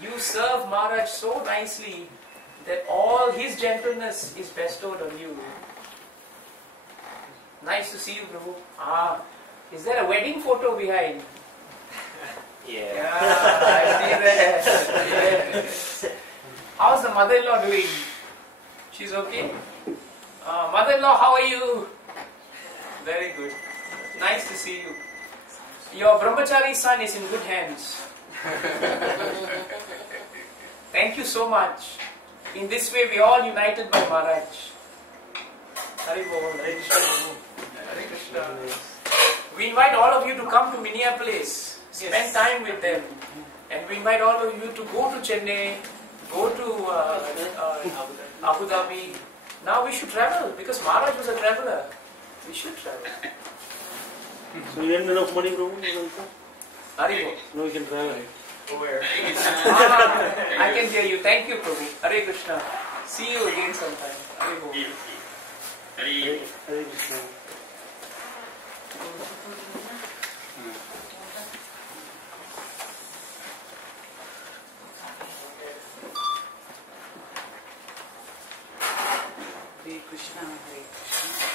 you serve Maharaj so nicely that all his gentleness is bestowed on you. Nice to see you, Prabhu. Is there a wedding photo behind? Yeah. I see that. How's the mother-in-law doing? She's okay? Mother-in-law, how are you? Very good. Nice to see you. Your brahmachari son is in good hands. Thank you so much. In this way, we are all united by Maharaj. Hari Bol, Hare Krishna. Hare Krishna. We invite all of you to come to Minneapolis, spend time with them, and we invite all of you to go to Chennai, go to Abu Dhabi. Now we should travel because Maharaj was a traveler. We should travel. So you had enough money, bro? Hari Bol. No, you can travel. Where? I can hear you. Thank you, Prabhu. Hare Krishna. See you again sometime. Hare Bol. Hare Krishna. Hare Krishna, Hare Krishna.